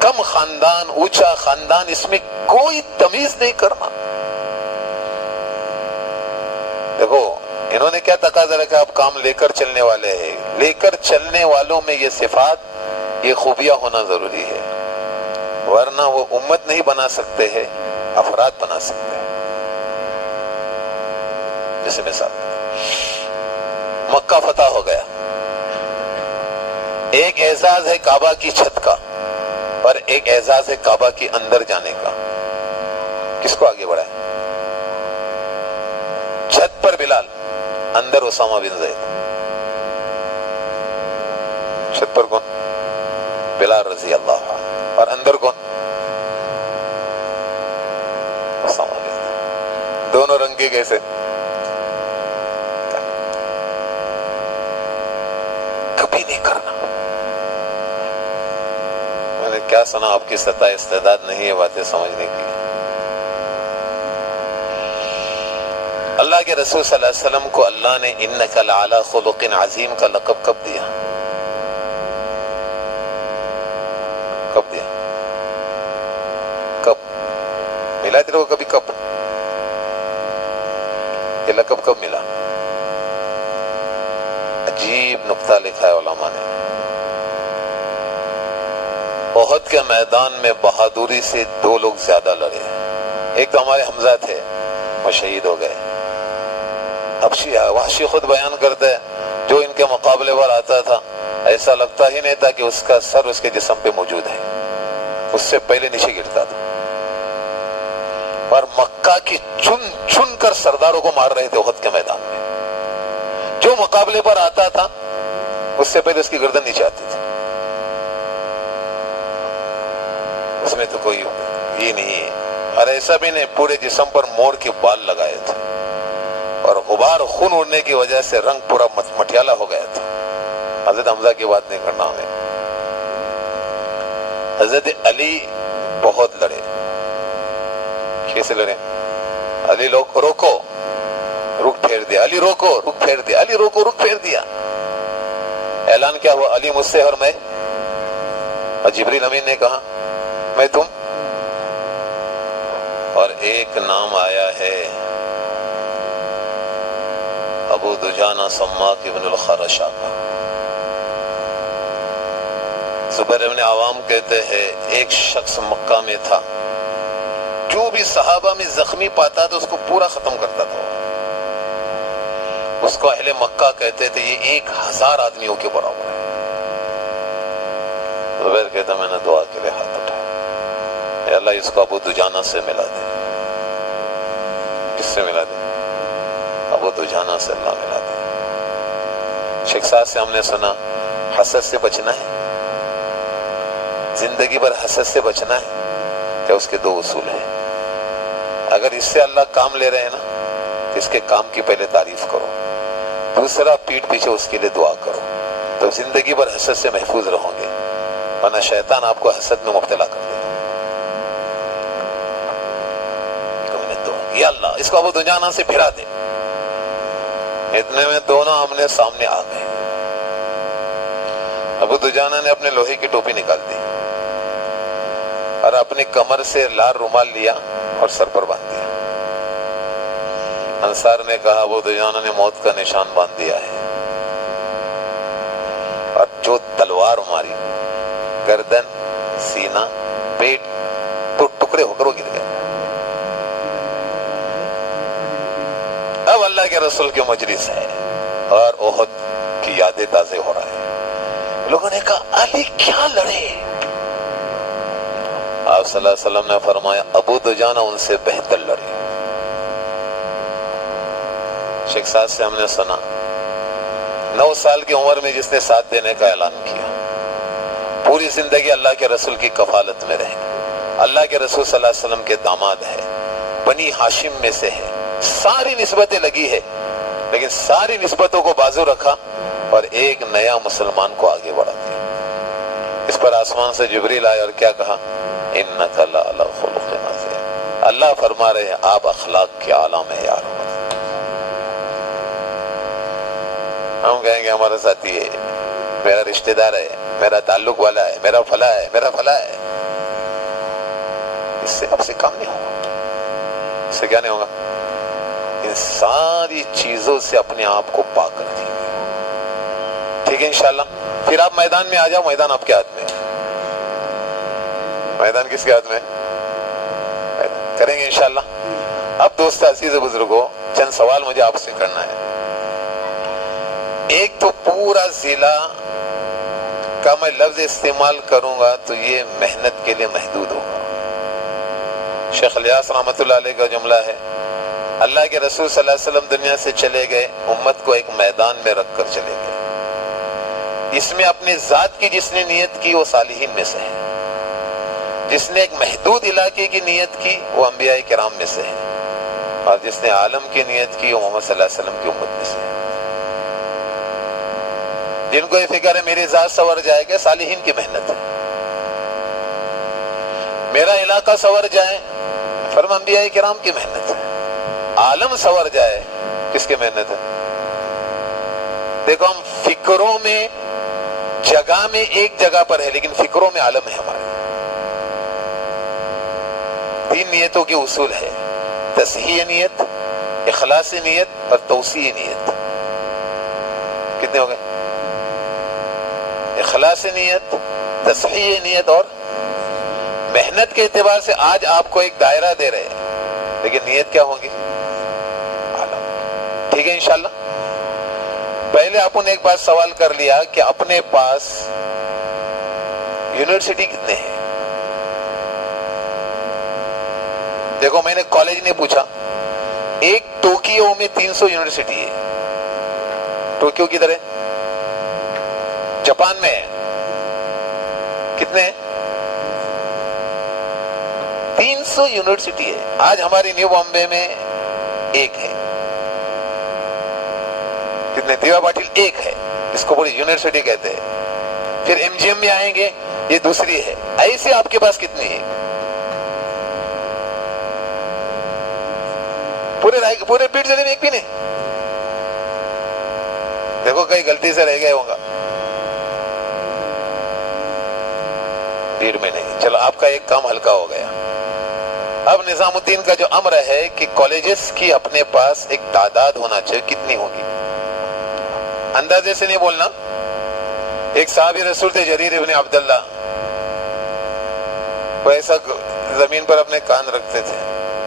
کم خاندان، اونچا خاندان، اس میں کوئی تمیز نہیں کرنا۔ دیکھو انہوں نے کیا تقاضا رکھا؟ آپ کام لے کر چلنے والے ہیں، لے کر چلنے والوں میں یہ صفات، یہ خوبیاں ہونا ضروری ہے، ورنہ وہ امت نہیں بنا سکتے ہیں، افراد بنا سکتے ہیں۔ جیسے مثال مکہ فتح ہو گیا، ایک اعزاز ہے کعبہ کی چھت کا اور ایک اعزاز ہے کعبہ کے اندر جانے کا، کس کو آگے بڑھائے؟ چھت پر بلال، اندر اسامہ بن زید۔ چھت پر کون؟ بلال رضی اللہ عنہ، اور اندر کون؟ اسامہ بن زید۔ دونوں رنگ کے کیسے؟ کبھی نہیں کرنا۔ میں نے کیا سنا، آپ کی سطح استعداد نہیں ہے باتیں سمجھنے کی۔ اللہ کے رسول صلی اللہ علیہ وسلم کو اللہ نے انک لعلی خلق عظیم کا لقب کب دیا؟ کب دیا؟ کب ملا تیرے کو؟ کبھی کب یہ لقب کب ملا؟ عجیب نقطہ لکھا ہے علماء نے۔ احد کے میدان میں بہادری سے دو لوگ زیادہ لڑے، ایک تو ہمارے حمزہ تھے، وہ شہید ہو گئے۔ وحشی خود بیان کرتا ہے، جو ان کے مقابلے پر آتا تھا ایسا لگتا ہی نہیں تھا کہ اس کا سر اس کے جسم پہ موجود ہے، اس سے پہلے نیچے گرتا تھا۔ اور مکہ کی چن چن کر سرداروں کو مار رہے تھے احد کے میدان میں، جو مقابلے پر آتا تھا اس سے پہلے اس کی گردن نیچے آتی تھی۔ اس میں تو کوئی یہ نہیں ہے، اور ایسا بھی نہیں، پورے جسم پر مور کے بال لگائے تھے اور غبار خون اڑنے کی وجہ سے رنگ پورا مٹیالہ ہو گیا تھا۔ حضرت حمزہ کی بات نہیں کرنا ہمیں۔ حضرت علی بہت لڑے، کیسے لڑے؟ علی لوگ روکو، رک پھیر دیا، علی روکو، رک پھیر دیا، علی روکو، رک پھیر دیا۔ اعلان کیا ہوا؟ علی مجھ سے اور میں، اور جبریل امین نے کہا میں تم، اور ایک نام آیا ہے ابو دجانہ سماک ابن الخرشہ کا۔ زبیر ابن عوام کہتے ہیں ایک شخص مکہ میں تھا، جو بھی صحابہ میں زخمی پاتا تھا اس کو پورا ختم کرتا تھا۔ اس کو اہل مکہ کہتے تھے یہ 1000 آدمیوں کے برابر ہے۔ زبیر کہتا میں نے دعا کے لیے ہاتھ اٹھایا، اے اللہ اس کو ابو دجانہ سے ملا دے۔ کس سے ملا دے؟ ابو دجانہ سے اللہ ملا دے۔ شیخ صاحب سے ہم نے سنا حسد سے بچنا ہے، زندگی بھر حسد سے بچنا ہے، کہ اس کے 2 اصول ہیں۔ اگر اس سے اللہ کام لے رہے ہیں نا تو اس کے کام کی پہلے تعریف کرو، دوسرا پیٹھ پیچھے اس کے لیے دعا کرو، تو زندگی بھر حسد سے محفوظ رہو گے، ورنہ شیطان آپ کو حسد میں مبتلا کر دے گا۔ یا اللہ اس کو ابو دجانہ سے پھرا دے۔ اتنے میں دونوں آمنے سامنے آ گئے۔ ابو دجانہ نے اپنے لوہے کی ٹوپی نکال دی اور اپنی کمر سے لال رومال لیا اور سر پر باندھ دیا۔ انصار نے کہا ابو دجانہ نے موت کا نشان باندھ دیا ہے، اور جو تلوار ماری گردن، سینہ، پیٹ تو ٹکڑے ہو کر وہ گر گئے۔ اب اللہ کے رسول کی مجلس ہے اور احد کی یادیں تازہ ہو رہا ہے۔ لوگوں نے کہا علی کیا لڑے؟ آپ صلی اللہ علیہ وسلم نے فرمایا ابو دجانہ ان سے بہتر لڑے۔ شیخ صاحب سے ہم نے سنا 9 سال کی عمر میں جس نے ساتھ دینے کا اعلان کیا، پوری زندگی اللہ کے رسول کی کفالت میں رہے، اللہ کے رسول صلی اللہ علیہ وسلم کے داماد ہے، بنی ہاشم میں سے ہے، ساری نسبتیں لگی ہے، لیکن ساری نسبتوں کو بازو رکھا اور ایک نیا مسلمان کو آگے بڑھا دیا۔ اس پر آسمان سے جبریل آئے اور کیا کہا؟ انک لعلی خلق عظیم۔ اللہ فرما رہے ہیں آپ اخلاق کے اعلیٰ معیار ہو۔ ہم کہیں گے ہمارا ساتھی ہے، میرا رشتہ دار ہے، میرا تعلق والا ہے، میرا فلاں ہے، میرا فلاں ہے، اس سے اب سے کام نہیں ہوگا۔ اس سے کیا نہیں ہوگا؟ ان ساری چیزوں سے اپنے آپ کو پاک رکھیں گے، ٹھیک ہے انشاءاللہ۔ پھر آپ میدان میں آ جاؤ، میدان آپ کے ہاتھ میں ہے۔ میدان کس کے ہاتھ میں؟ کریں گے انشاءاللہ۔ اب دوست عزیز بزرگوں، چند سوال مجھے آپ سے کرنا ہے۔ ایک تو پورا ضلع کا میں لفظ استعمال کروں گا تو یہ محنت کے لیے محدود ہوگا۔ شیخ الیاس رحمۃ اللہ علیہ کا جملہ ہے، اللہ کے رسول صلی اللہ علیہ وسلم دنیا سے چلے گئے، امت کو ایک میدان میں رکھ کر چلے گئے، اس میں اپنے ذات کی جس نے نیت کی وہ صالحین میں سے ہے، جس نے ایک محدود علاقے کی نیت کی وہ انبیاء کرام میں سے ہے، اور جس نے عالم کی نیت کی وہ محمد صلی اللہ علیہ وسلم کی امت میں سے ہے۔ جن کو یہ فکر ہے میری ذات سنور جائے گا، صالحین کی محنت ہے۔ میرا علاقہ سنور جائے، فرما انبیاء کرام کی محنت ہے۔ عالم سنور جائے، کس کی محنت ہے؟ دیکھو ہم فکروں میں جگہ میں ایک جگہ پر ہے، لیکن فکروں میں عالم ہے ہمارے۔ 3 نیتوں کے اصول ہے، تصحیح نیت، اخلاص نیت اور توسیع نیت۔ کتنے ہو گئے؟ اخلاص نیت، تصحیح نیت اور محنت کے اعتبار سے آج آپ کو ایک دائرہ دے رہے ہیں، لیکن نیت کیا ہوگی؟ عالم۔ ٹھیک ہے انشاءاللہ۔ پہلے آپ نے ایک بات سوال کر لیا کہ اپنے پاس یونیورسٹی کتنے ہیں؟ دیکھو میں نے کالج نہیں پوچھا، ایک ٹوکیو میں 300 یونیورسٹی ہے۔ ٹوکیو کدھر ہے؟ جاپان میں ہے۔ کتنے ہیں؟ 300 یونیورسٹی ہے۔ آج ہماری نیو بامبے میں ایک ہے۔ کتنے؟ دیوا پاٹل ایک ہے، اس کو پوری یونیورسٹی کہتے ہیں۔ پھر ایم جی ایم میں آئیں گے، یہ دوسری ہے۔ ایسے آپ کے پاس کتنی ہے؟ پورے پیٹ ضلع میں ایک بھی نہیں۔ دیکھو کئی غلطی سے رہ گئے ہوں گا، بھیڑ میں نہیں۔ چلو آپ کا ایک کام ہلکا ہو گیا۔ اب نظام الدین کا جو امر ہے کہ کالجز کی اپنے پاس ایک تعداد ہونا چاہیے، کتنی ہوگی؟ اندازے سے نہیں بولنا۔ ایک صحابی رسول تھے جریر ابن عبداللہ، وہ ایسا زمین پر اپنے کان رکھتے تھے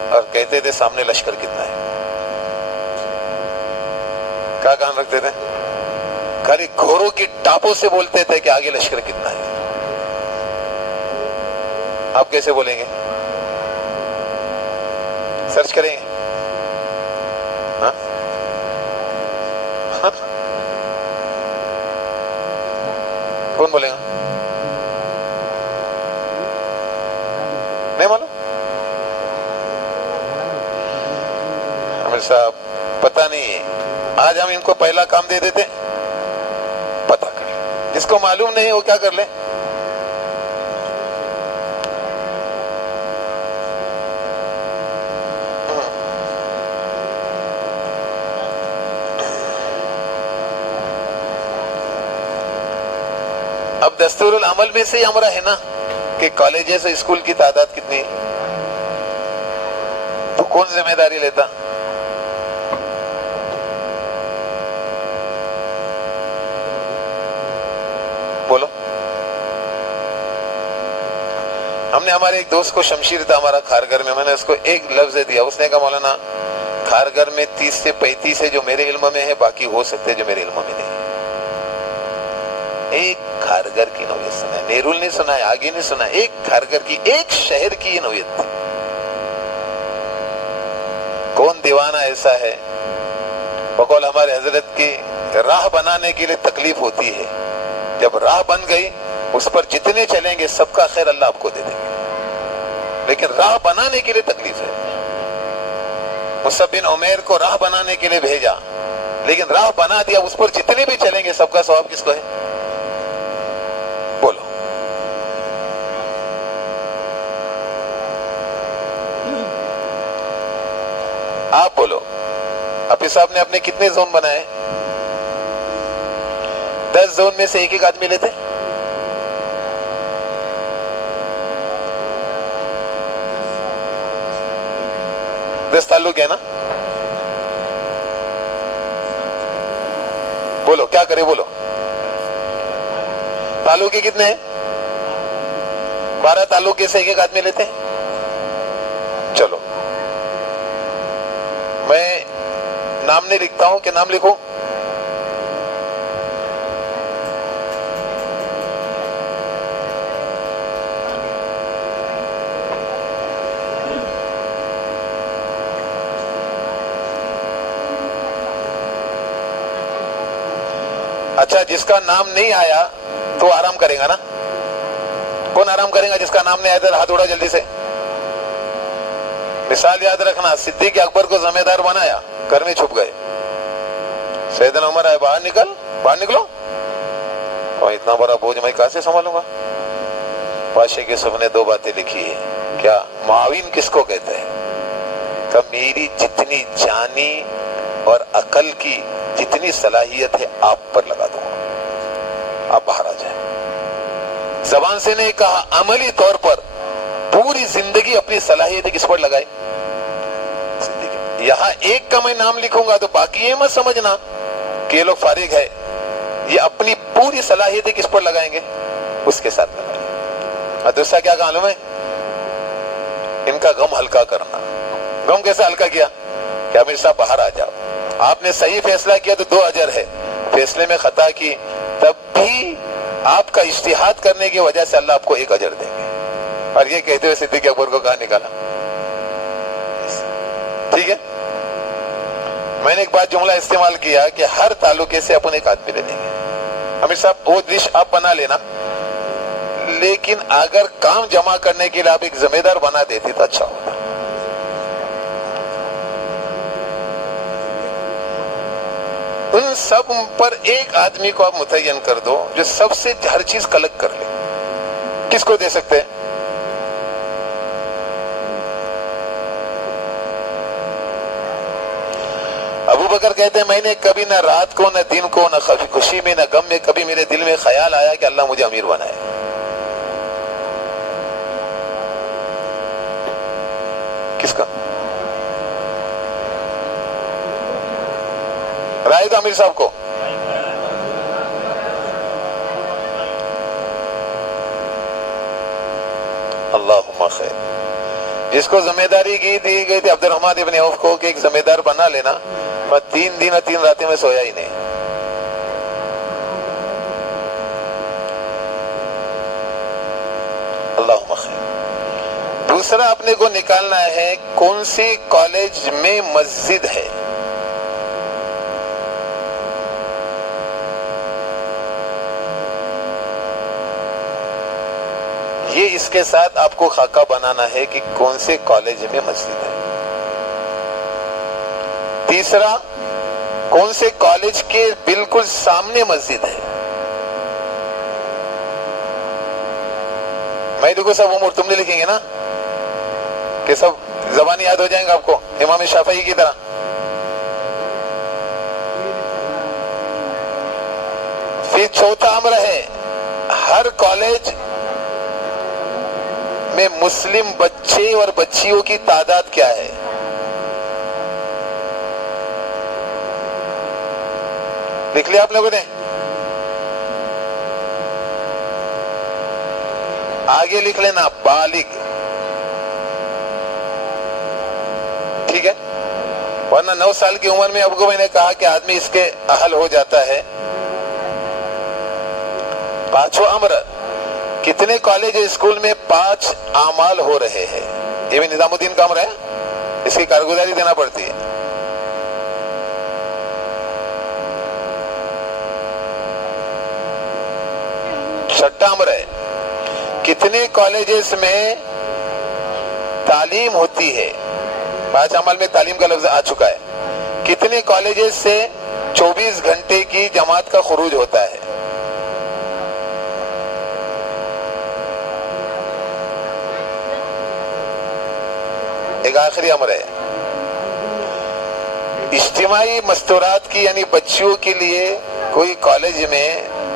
اور کہتے تھے سامنے لشکر کتنا ہے۔ کیا کان رکھتے تھے؟ خالی گھوڑوں کی ٹاپوں سے بولتے تھے کہ آگے لشکر کتنا ہے۔ آپ کیسے بولیں گے؟ سرچ کریں گے؟ ہاں؟ کون بولے گا؟ نہیں معلوم؟ عامر صاحب پتہ نہیں ہے، آج ہم ان کو پہلا کام دے دیتے، پتہ کر، جس کو معلوم نہیں وہ کیا کر لیں؟ اب دستور العمل میں سے ہی ہمارا ہے نا کہ کالجز اور اسکول کی تعداد کتنی ہے، تو کون ذمہ داری لیتا؟ بولو. ہم نے ہمارے ایک دوست کو، شمشیر تھا ہمارا کھارگھر میں نے اس کو ایک لفظ دیا، اس نے کہا مولانا کھارگھر میں 30 سے 35 ہے جو میرے علم میں ہے، باقی ہو سکتے جو میرے علم میں نہیں. ایک کھارگھر کی نوعیت سنا ہے، نیرول نہیں سنا ہے، آگے نہیں سنا ہے، ایک کھارگھر کی، ایک شہر کی یہ نوعیت تھی. کون دیوانہ ایسا ہے؟ بقول ہمارے حضرت کی راہ بنانے کے لیے تکلیف ہوتی ہے، جب راہ بن گئی اس پر جتنے چلیں گے سب کا خیر اللہ آپ کو دے دیں گے، لیکن راہ بنانے کے لیے تکلیف ہے. مصعب بن عمیر کو راہ بنانے کے لیے بھیجا، لیکن راہ بنا دیا، اس پر جتنے بھی چلیں گے سب کا ثواب کس کو ہے؟ بولو. آپ بولو. حافظ صاحب نے اپنے کتنے زون بنائے؟ 10 زون میں سے ایک ایک آدمی لیتے. دس تعلق ہے نا؟ بولو کیا کرے، بولو. تعلق کے کتنے ہیں؟ 12 تعلق کے سے ایک ایک آدمی لیتے ہیں. چلو میں نام نہیں لکھتا ہوں کہ نام لکھوں؟ اچھا جس کا نام نہیں آیا تو آرام کرے گا نا؟ کون آرام کرے گا جس کا نام نہیں آیا؟ ہاتھ اڑا جلدی سے. مثال یاد رکھنا، صدیق اکبر کو ذمہ دار بنایا، گھر میں چھپ گئے. سیدنا عمر آئے، باہر نکلو. اور اتنا بڑا بوجھ میں کہاں سے سنبھالوں گا؟ بادشاہ کے سب نے 2 باتیں لکھی ہے. کیا؟ معاون کس کو کہتے ہیں؟ کہ میری جتنی جانی اور عقل کی جتنی صلاحیت ہے آپ پر لگا دوں گا، آپ باہر آ جائیں. زبان سے نہیں کہا، عملی طور پر پوری زندگی اپنی صلاحیت کس پر لگائی؟ یہاں ایک کا میں نام لکھوں گا تو باقی یہ مت سمجھنا کہ یہ لوگ فارغ ہے، یہ اپنی پوری صلاحیتیں کس پر لگائیں گے؟ اس کے ساتھ لگائیں. اور دوسرا کیا معلوم ہے؟ ان کا غم ہلکا کرنا. غم کیسے ہلکا کیا؟ کہ امیر صاحب باہر آ جاؤ. آپ نے صحیح فیصلہ کیا تو 2 اجر ہے، فیصلے میں خطا کی تب بھی آپ کا اجتہاد کرنے کی وجہ سے اللہ آپ کو 1 اجر دیں گے. اور یہ کہتے ہوئے صدیق اکبر کو کہاں نکالا؟ ٹھیک ہے. میں نے ایک بات جملہ استعمال کیا کہ ہر تعلقے سے اپنے ایک آدمی لے لیں گے. امیر صاحب وہ ڈش آپ بنا لینا، لیکن اگر کام جمع کرنے کے لیے آپ ایک ذمہ دار بنا دیتے تو اچھا ہوتا. ان سب پر ایک آدمی کو آپ متعین کر دو جو سب سے ہر چیز کلیکٹ کر لے. کس کو دے سکتے ہیں؟ ابو بکر کہتے ہیں میں نے کبھی نہ رات کو نہ دن کو نہ خوشی میں نہ غم میں کبھی میرے دل میں خیال آیا کہ اللہ مجھے امیر بنائے. کس کا رائے دو امیر صاحب کو؟ اللہم خیر. جس کو ذمہ داری کی دی گئی تھی عبد الرحمن ابن عوف کو کہ ایک ذمہ دار بنا لینا، میں 3 دن اور 3 راتیں میں سویا ہی نہیں. اللہم خیر. دوسرا اپنے کو نکالنا ہے کون سی کالج میں مسجد ہے. یہ اس کے ساتھ آپ کو خاکہ بنانا ہے کہ کون سے کالج میں مسجد ہے. تیسرا کون سے کالج کے بالکل سامنے مسجد ہے. میں دیکھو سب عمر تم نے لکھیں گے نا کہ سب زبان یاد ہو جائیں گے آپ کو امام شافعی کی طرح. پھر چوتھا امر ہے ہر کالج میں مسلم بچے اور بچیوں کی تعداد کیا ہے. لکھ لیا آپ لوگوں نے؟ آگے لکھ لینا بالغ. ٹھیک ہے، ورنہ 9 سال کی عمر میں اب کو میں نے کہا کہ آدمی اس کے اہل ہو جاتا ہے. پانچواں امر کتنے کالج اسکول میں 5 اعمال ہو رہے ہیں. یہ بھی نظام الدین کا امر ہے، اس کی کارگزاری دینا پڑتی ہے. چھٹا امر ہے کتنے کالجز میں تعلیم ہوتی ہے. 5 اعمال میں تعلیم کا لفظ آ چکا ہے. کتنے کالجز سے 24 گھنٹے کی جماعت کا خروج ہوتا ہے. ایک آخری امر ہے اجتماعی مستورات کی یعنی بچیوں کے لیے کوئی کالج میں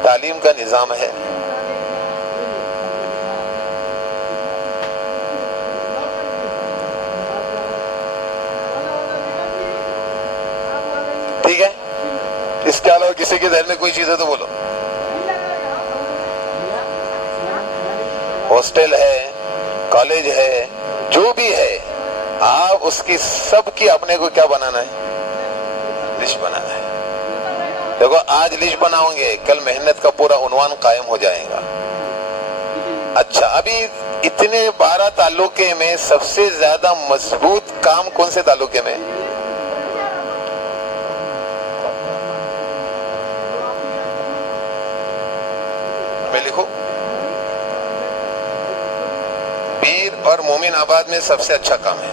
تعلیم کا نظام ہے. ٹھیک ہے، اس کے علاوہ کسی کے ذہن میں کوئی چیز ہے تو بولو. ہاسٹل ہے، کالج ہے، جو بھی ہے آپ اس کی سب کی اپنے کو کیا بنانا ہے؟ لسٹ بنانا ہے. دیکھو آج لسٹ بناؤں گے، کل محنت کا پورا عنوان قائم ہو جائے گا. اچھا، ابھی اتنے 12 تعلقے میں سب سے زیادہ مضبوط کام کون سے تعلقے میں؟ میں لکھو پیر اور مومن آباد میں سب سے اچھا کام ہے.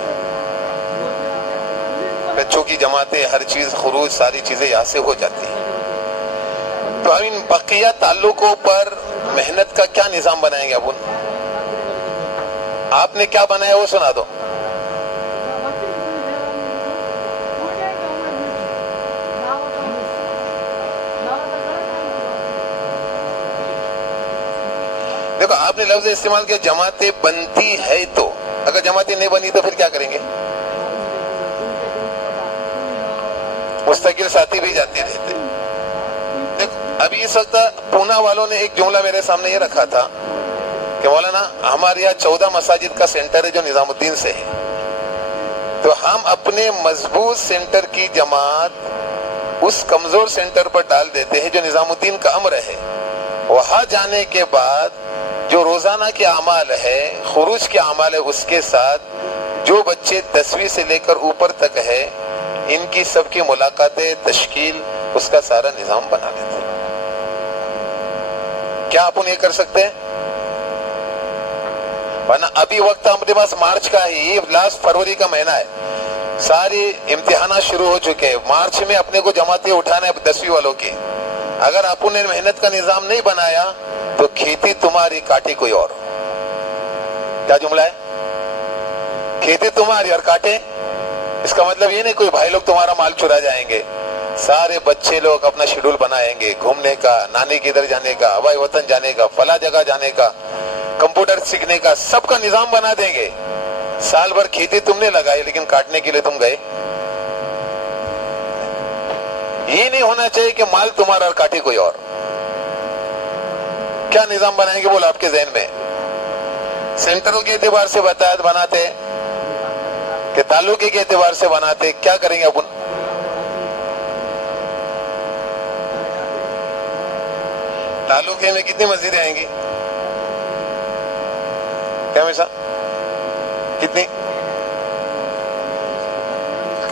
بچوں کی جماعتیں، ہر چیز، خروج، ساری چیزیں یہاں سے ہو جاتی ہیں. تو ہم ان بقیہ تعلقوں پر محنت کا کیا نظام بنائیں گے؟ ابو آپ نے کیا بنایا وہ سنا دو. دیکھو آپ نے لفظ استعمال کیا جماعتیں بنتی ہے، تو اگر جماعتیں نہیں بنی تو پھر کیا کریں گے؟ مستقل ساتھی بھی جاتے رہتے. دیکھو ابھی اس وقت پونا والوں نے ایک جملہ میرے سامنے یہ رکھا تھا کہ مولانا ہمارے یہاں 14 مساجد کا سینٹر ہے جو نظام الدین سے ہے، تو ہم اپنے مضبوط سینٹر کی جماعت اس کمزور سینٹر پر ڈال دیتے ہیں جو نظام الدین کا امر ہے. وہاں جانے کے بعد جو روزانہ کے اعمال ہے، خروج کے اعمال ہے، اس کے ساتھ جو بچے 10ویں سے لے کر اوپر تک ہے ان کی سب کی ملاقاتیں، تشکیل، اس کا سارا نظام بنا لیتے ہیں. کیا آپ یہ کر سکتے ہیں؟ ورنہ ابھی وقت ہمارے پاس مارچ کا ہے، یہ لاسٹ فروری کا مہینہ ہے، ساری امتحانات شروع ہو چکے ہیں. مارچ میں اپنے کو جماعتیں اٹھانا ہے 10ویں والوں کی. اگر آپ نے محنت کا نظام نہیں بنایا تو کھیتی تمہاری، کاٹی کوئی اور. کیا جملہ ہے؟ کھیتی تمہاری اور کاٹے. اس کا مطلب یہ نہیں کوئی بھائی لوگ تمہارا مال چرا جائیں گے. سارے بچے لوگ اپنا شیڈول بنائیں گے، گھومنے کا، نانی کے ادھر جانے کا، ہوائی وطن جانے کا، فلاں جگہ جانے کا، کمپیوٹر سیکھنے کا، سب کا نظام بنا دیں گے. سال بھر کھیتی تم نے لگائی لیکن کاٹنے کے لیے تم گئے. یہ نہیں ہونا چاہیے کہ مال تمہارا اور کاٹے کوئی اور. کیا نظام بنائیں گے بولو آپ کے ذہن میں؟ سینٹروں کے اعتبار سے بناتے کہ تعلقے کے اعتبار سے بناتے؟ کیا کریں گے اپن؟ تعلقے میں کتنی مسجدیں آئیں گی؟ کیا میرا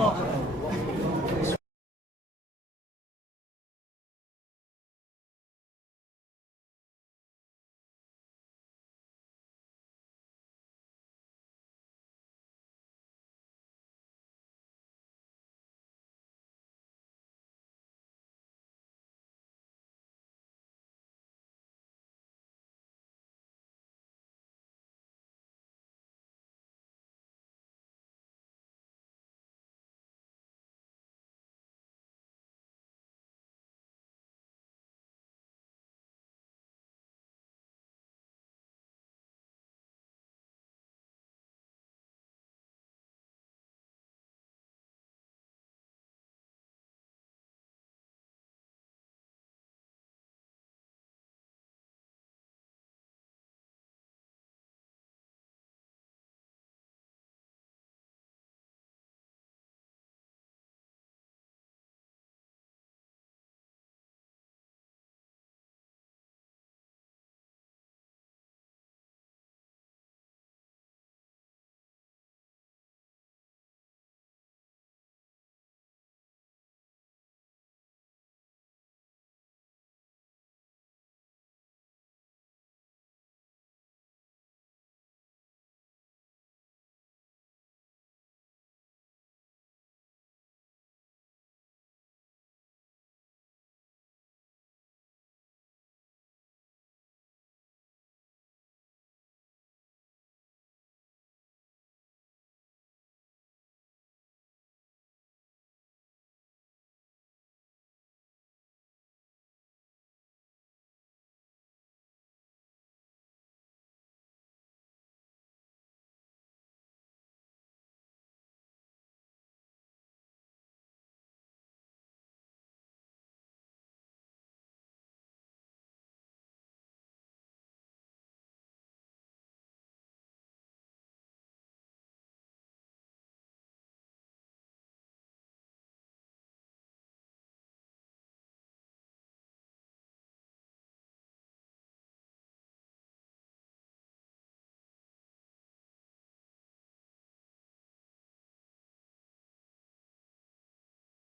Allah.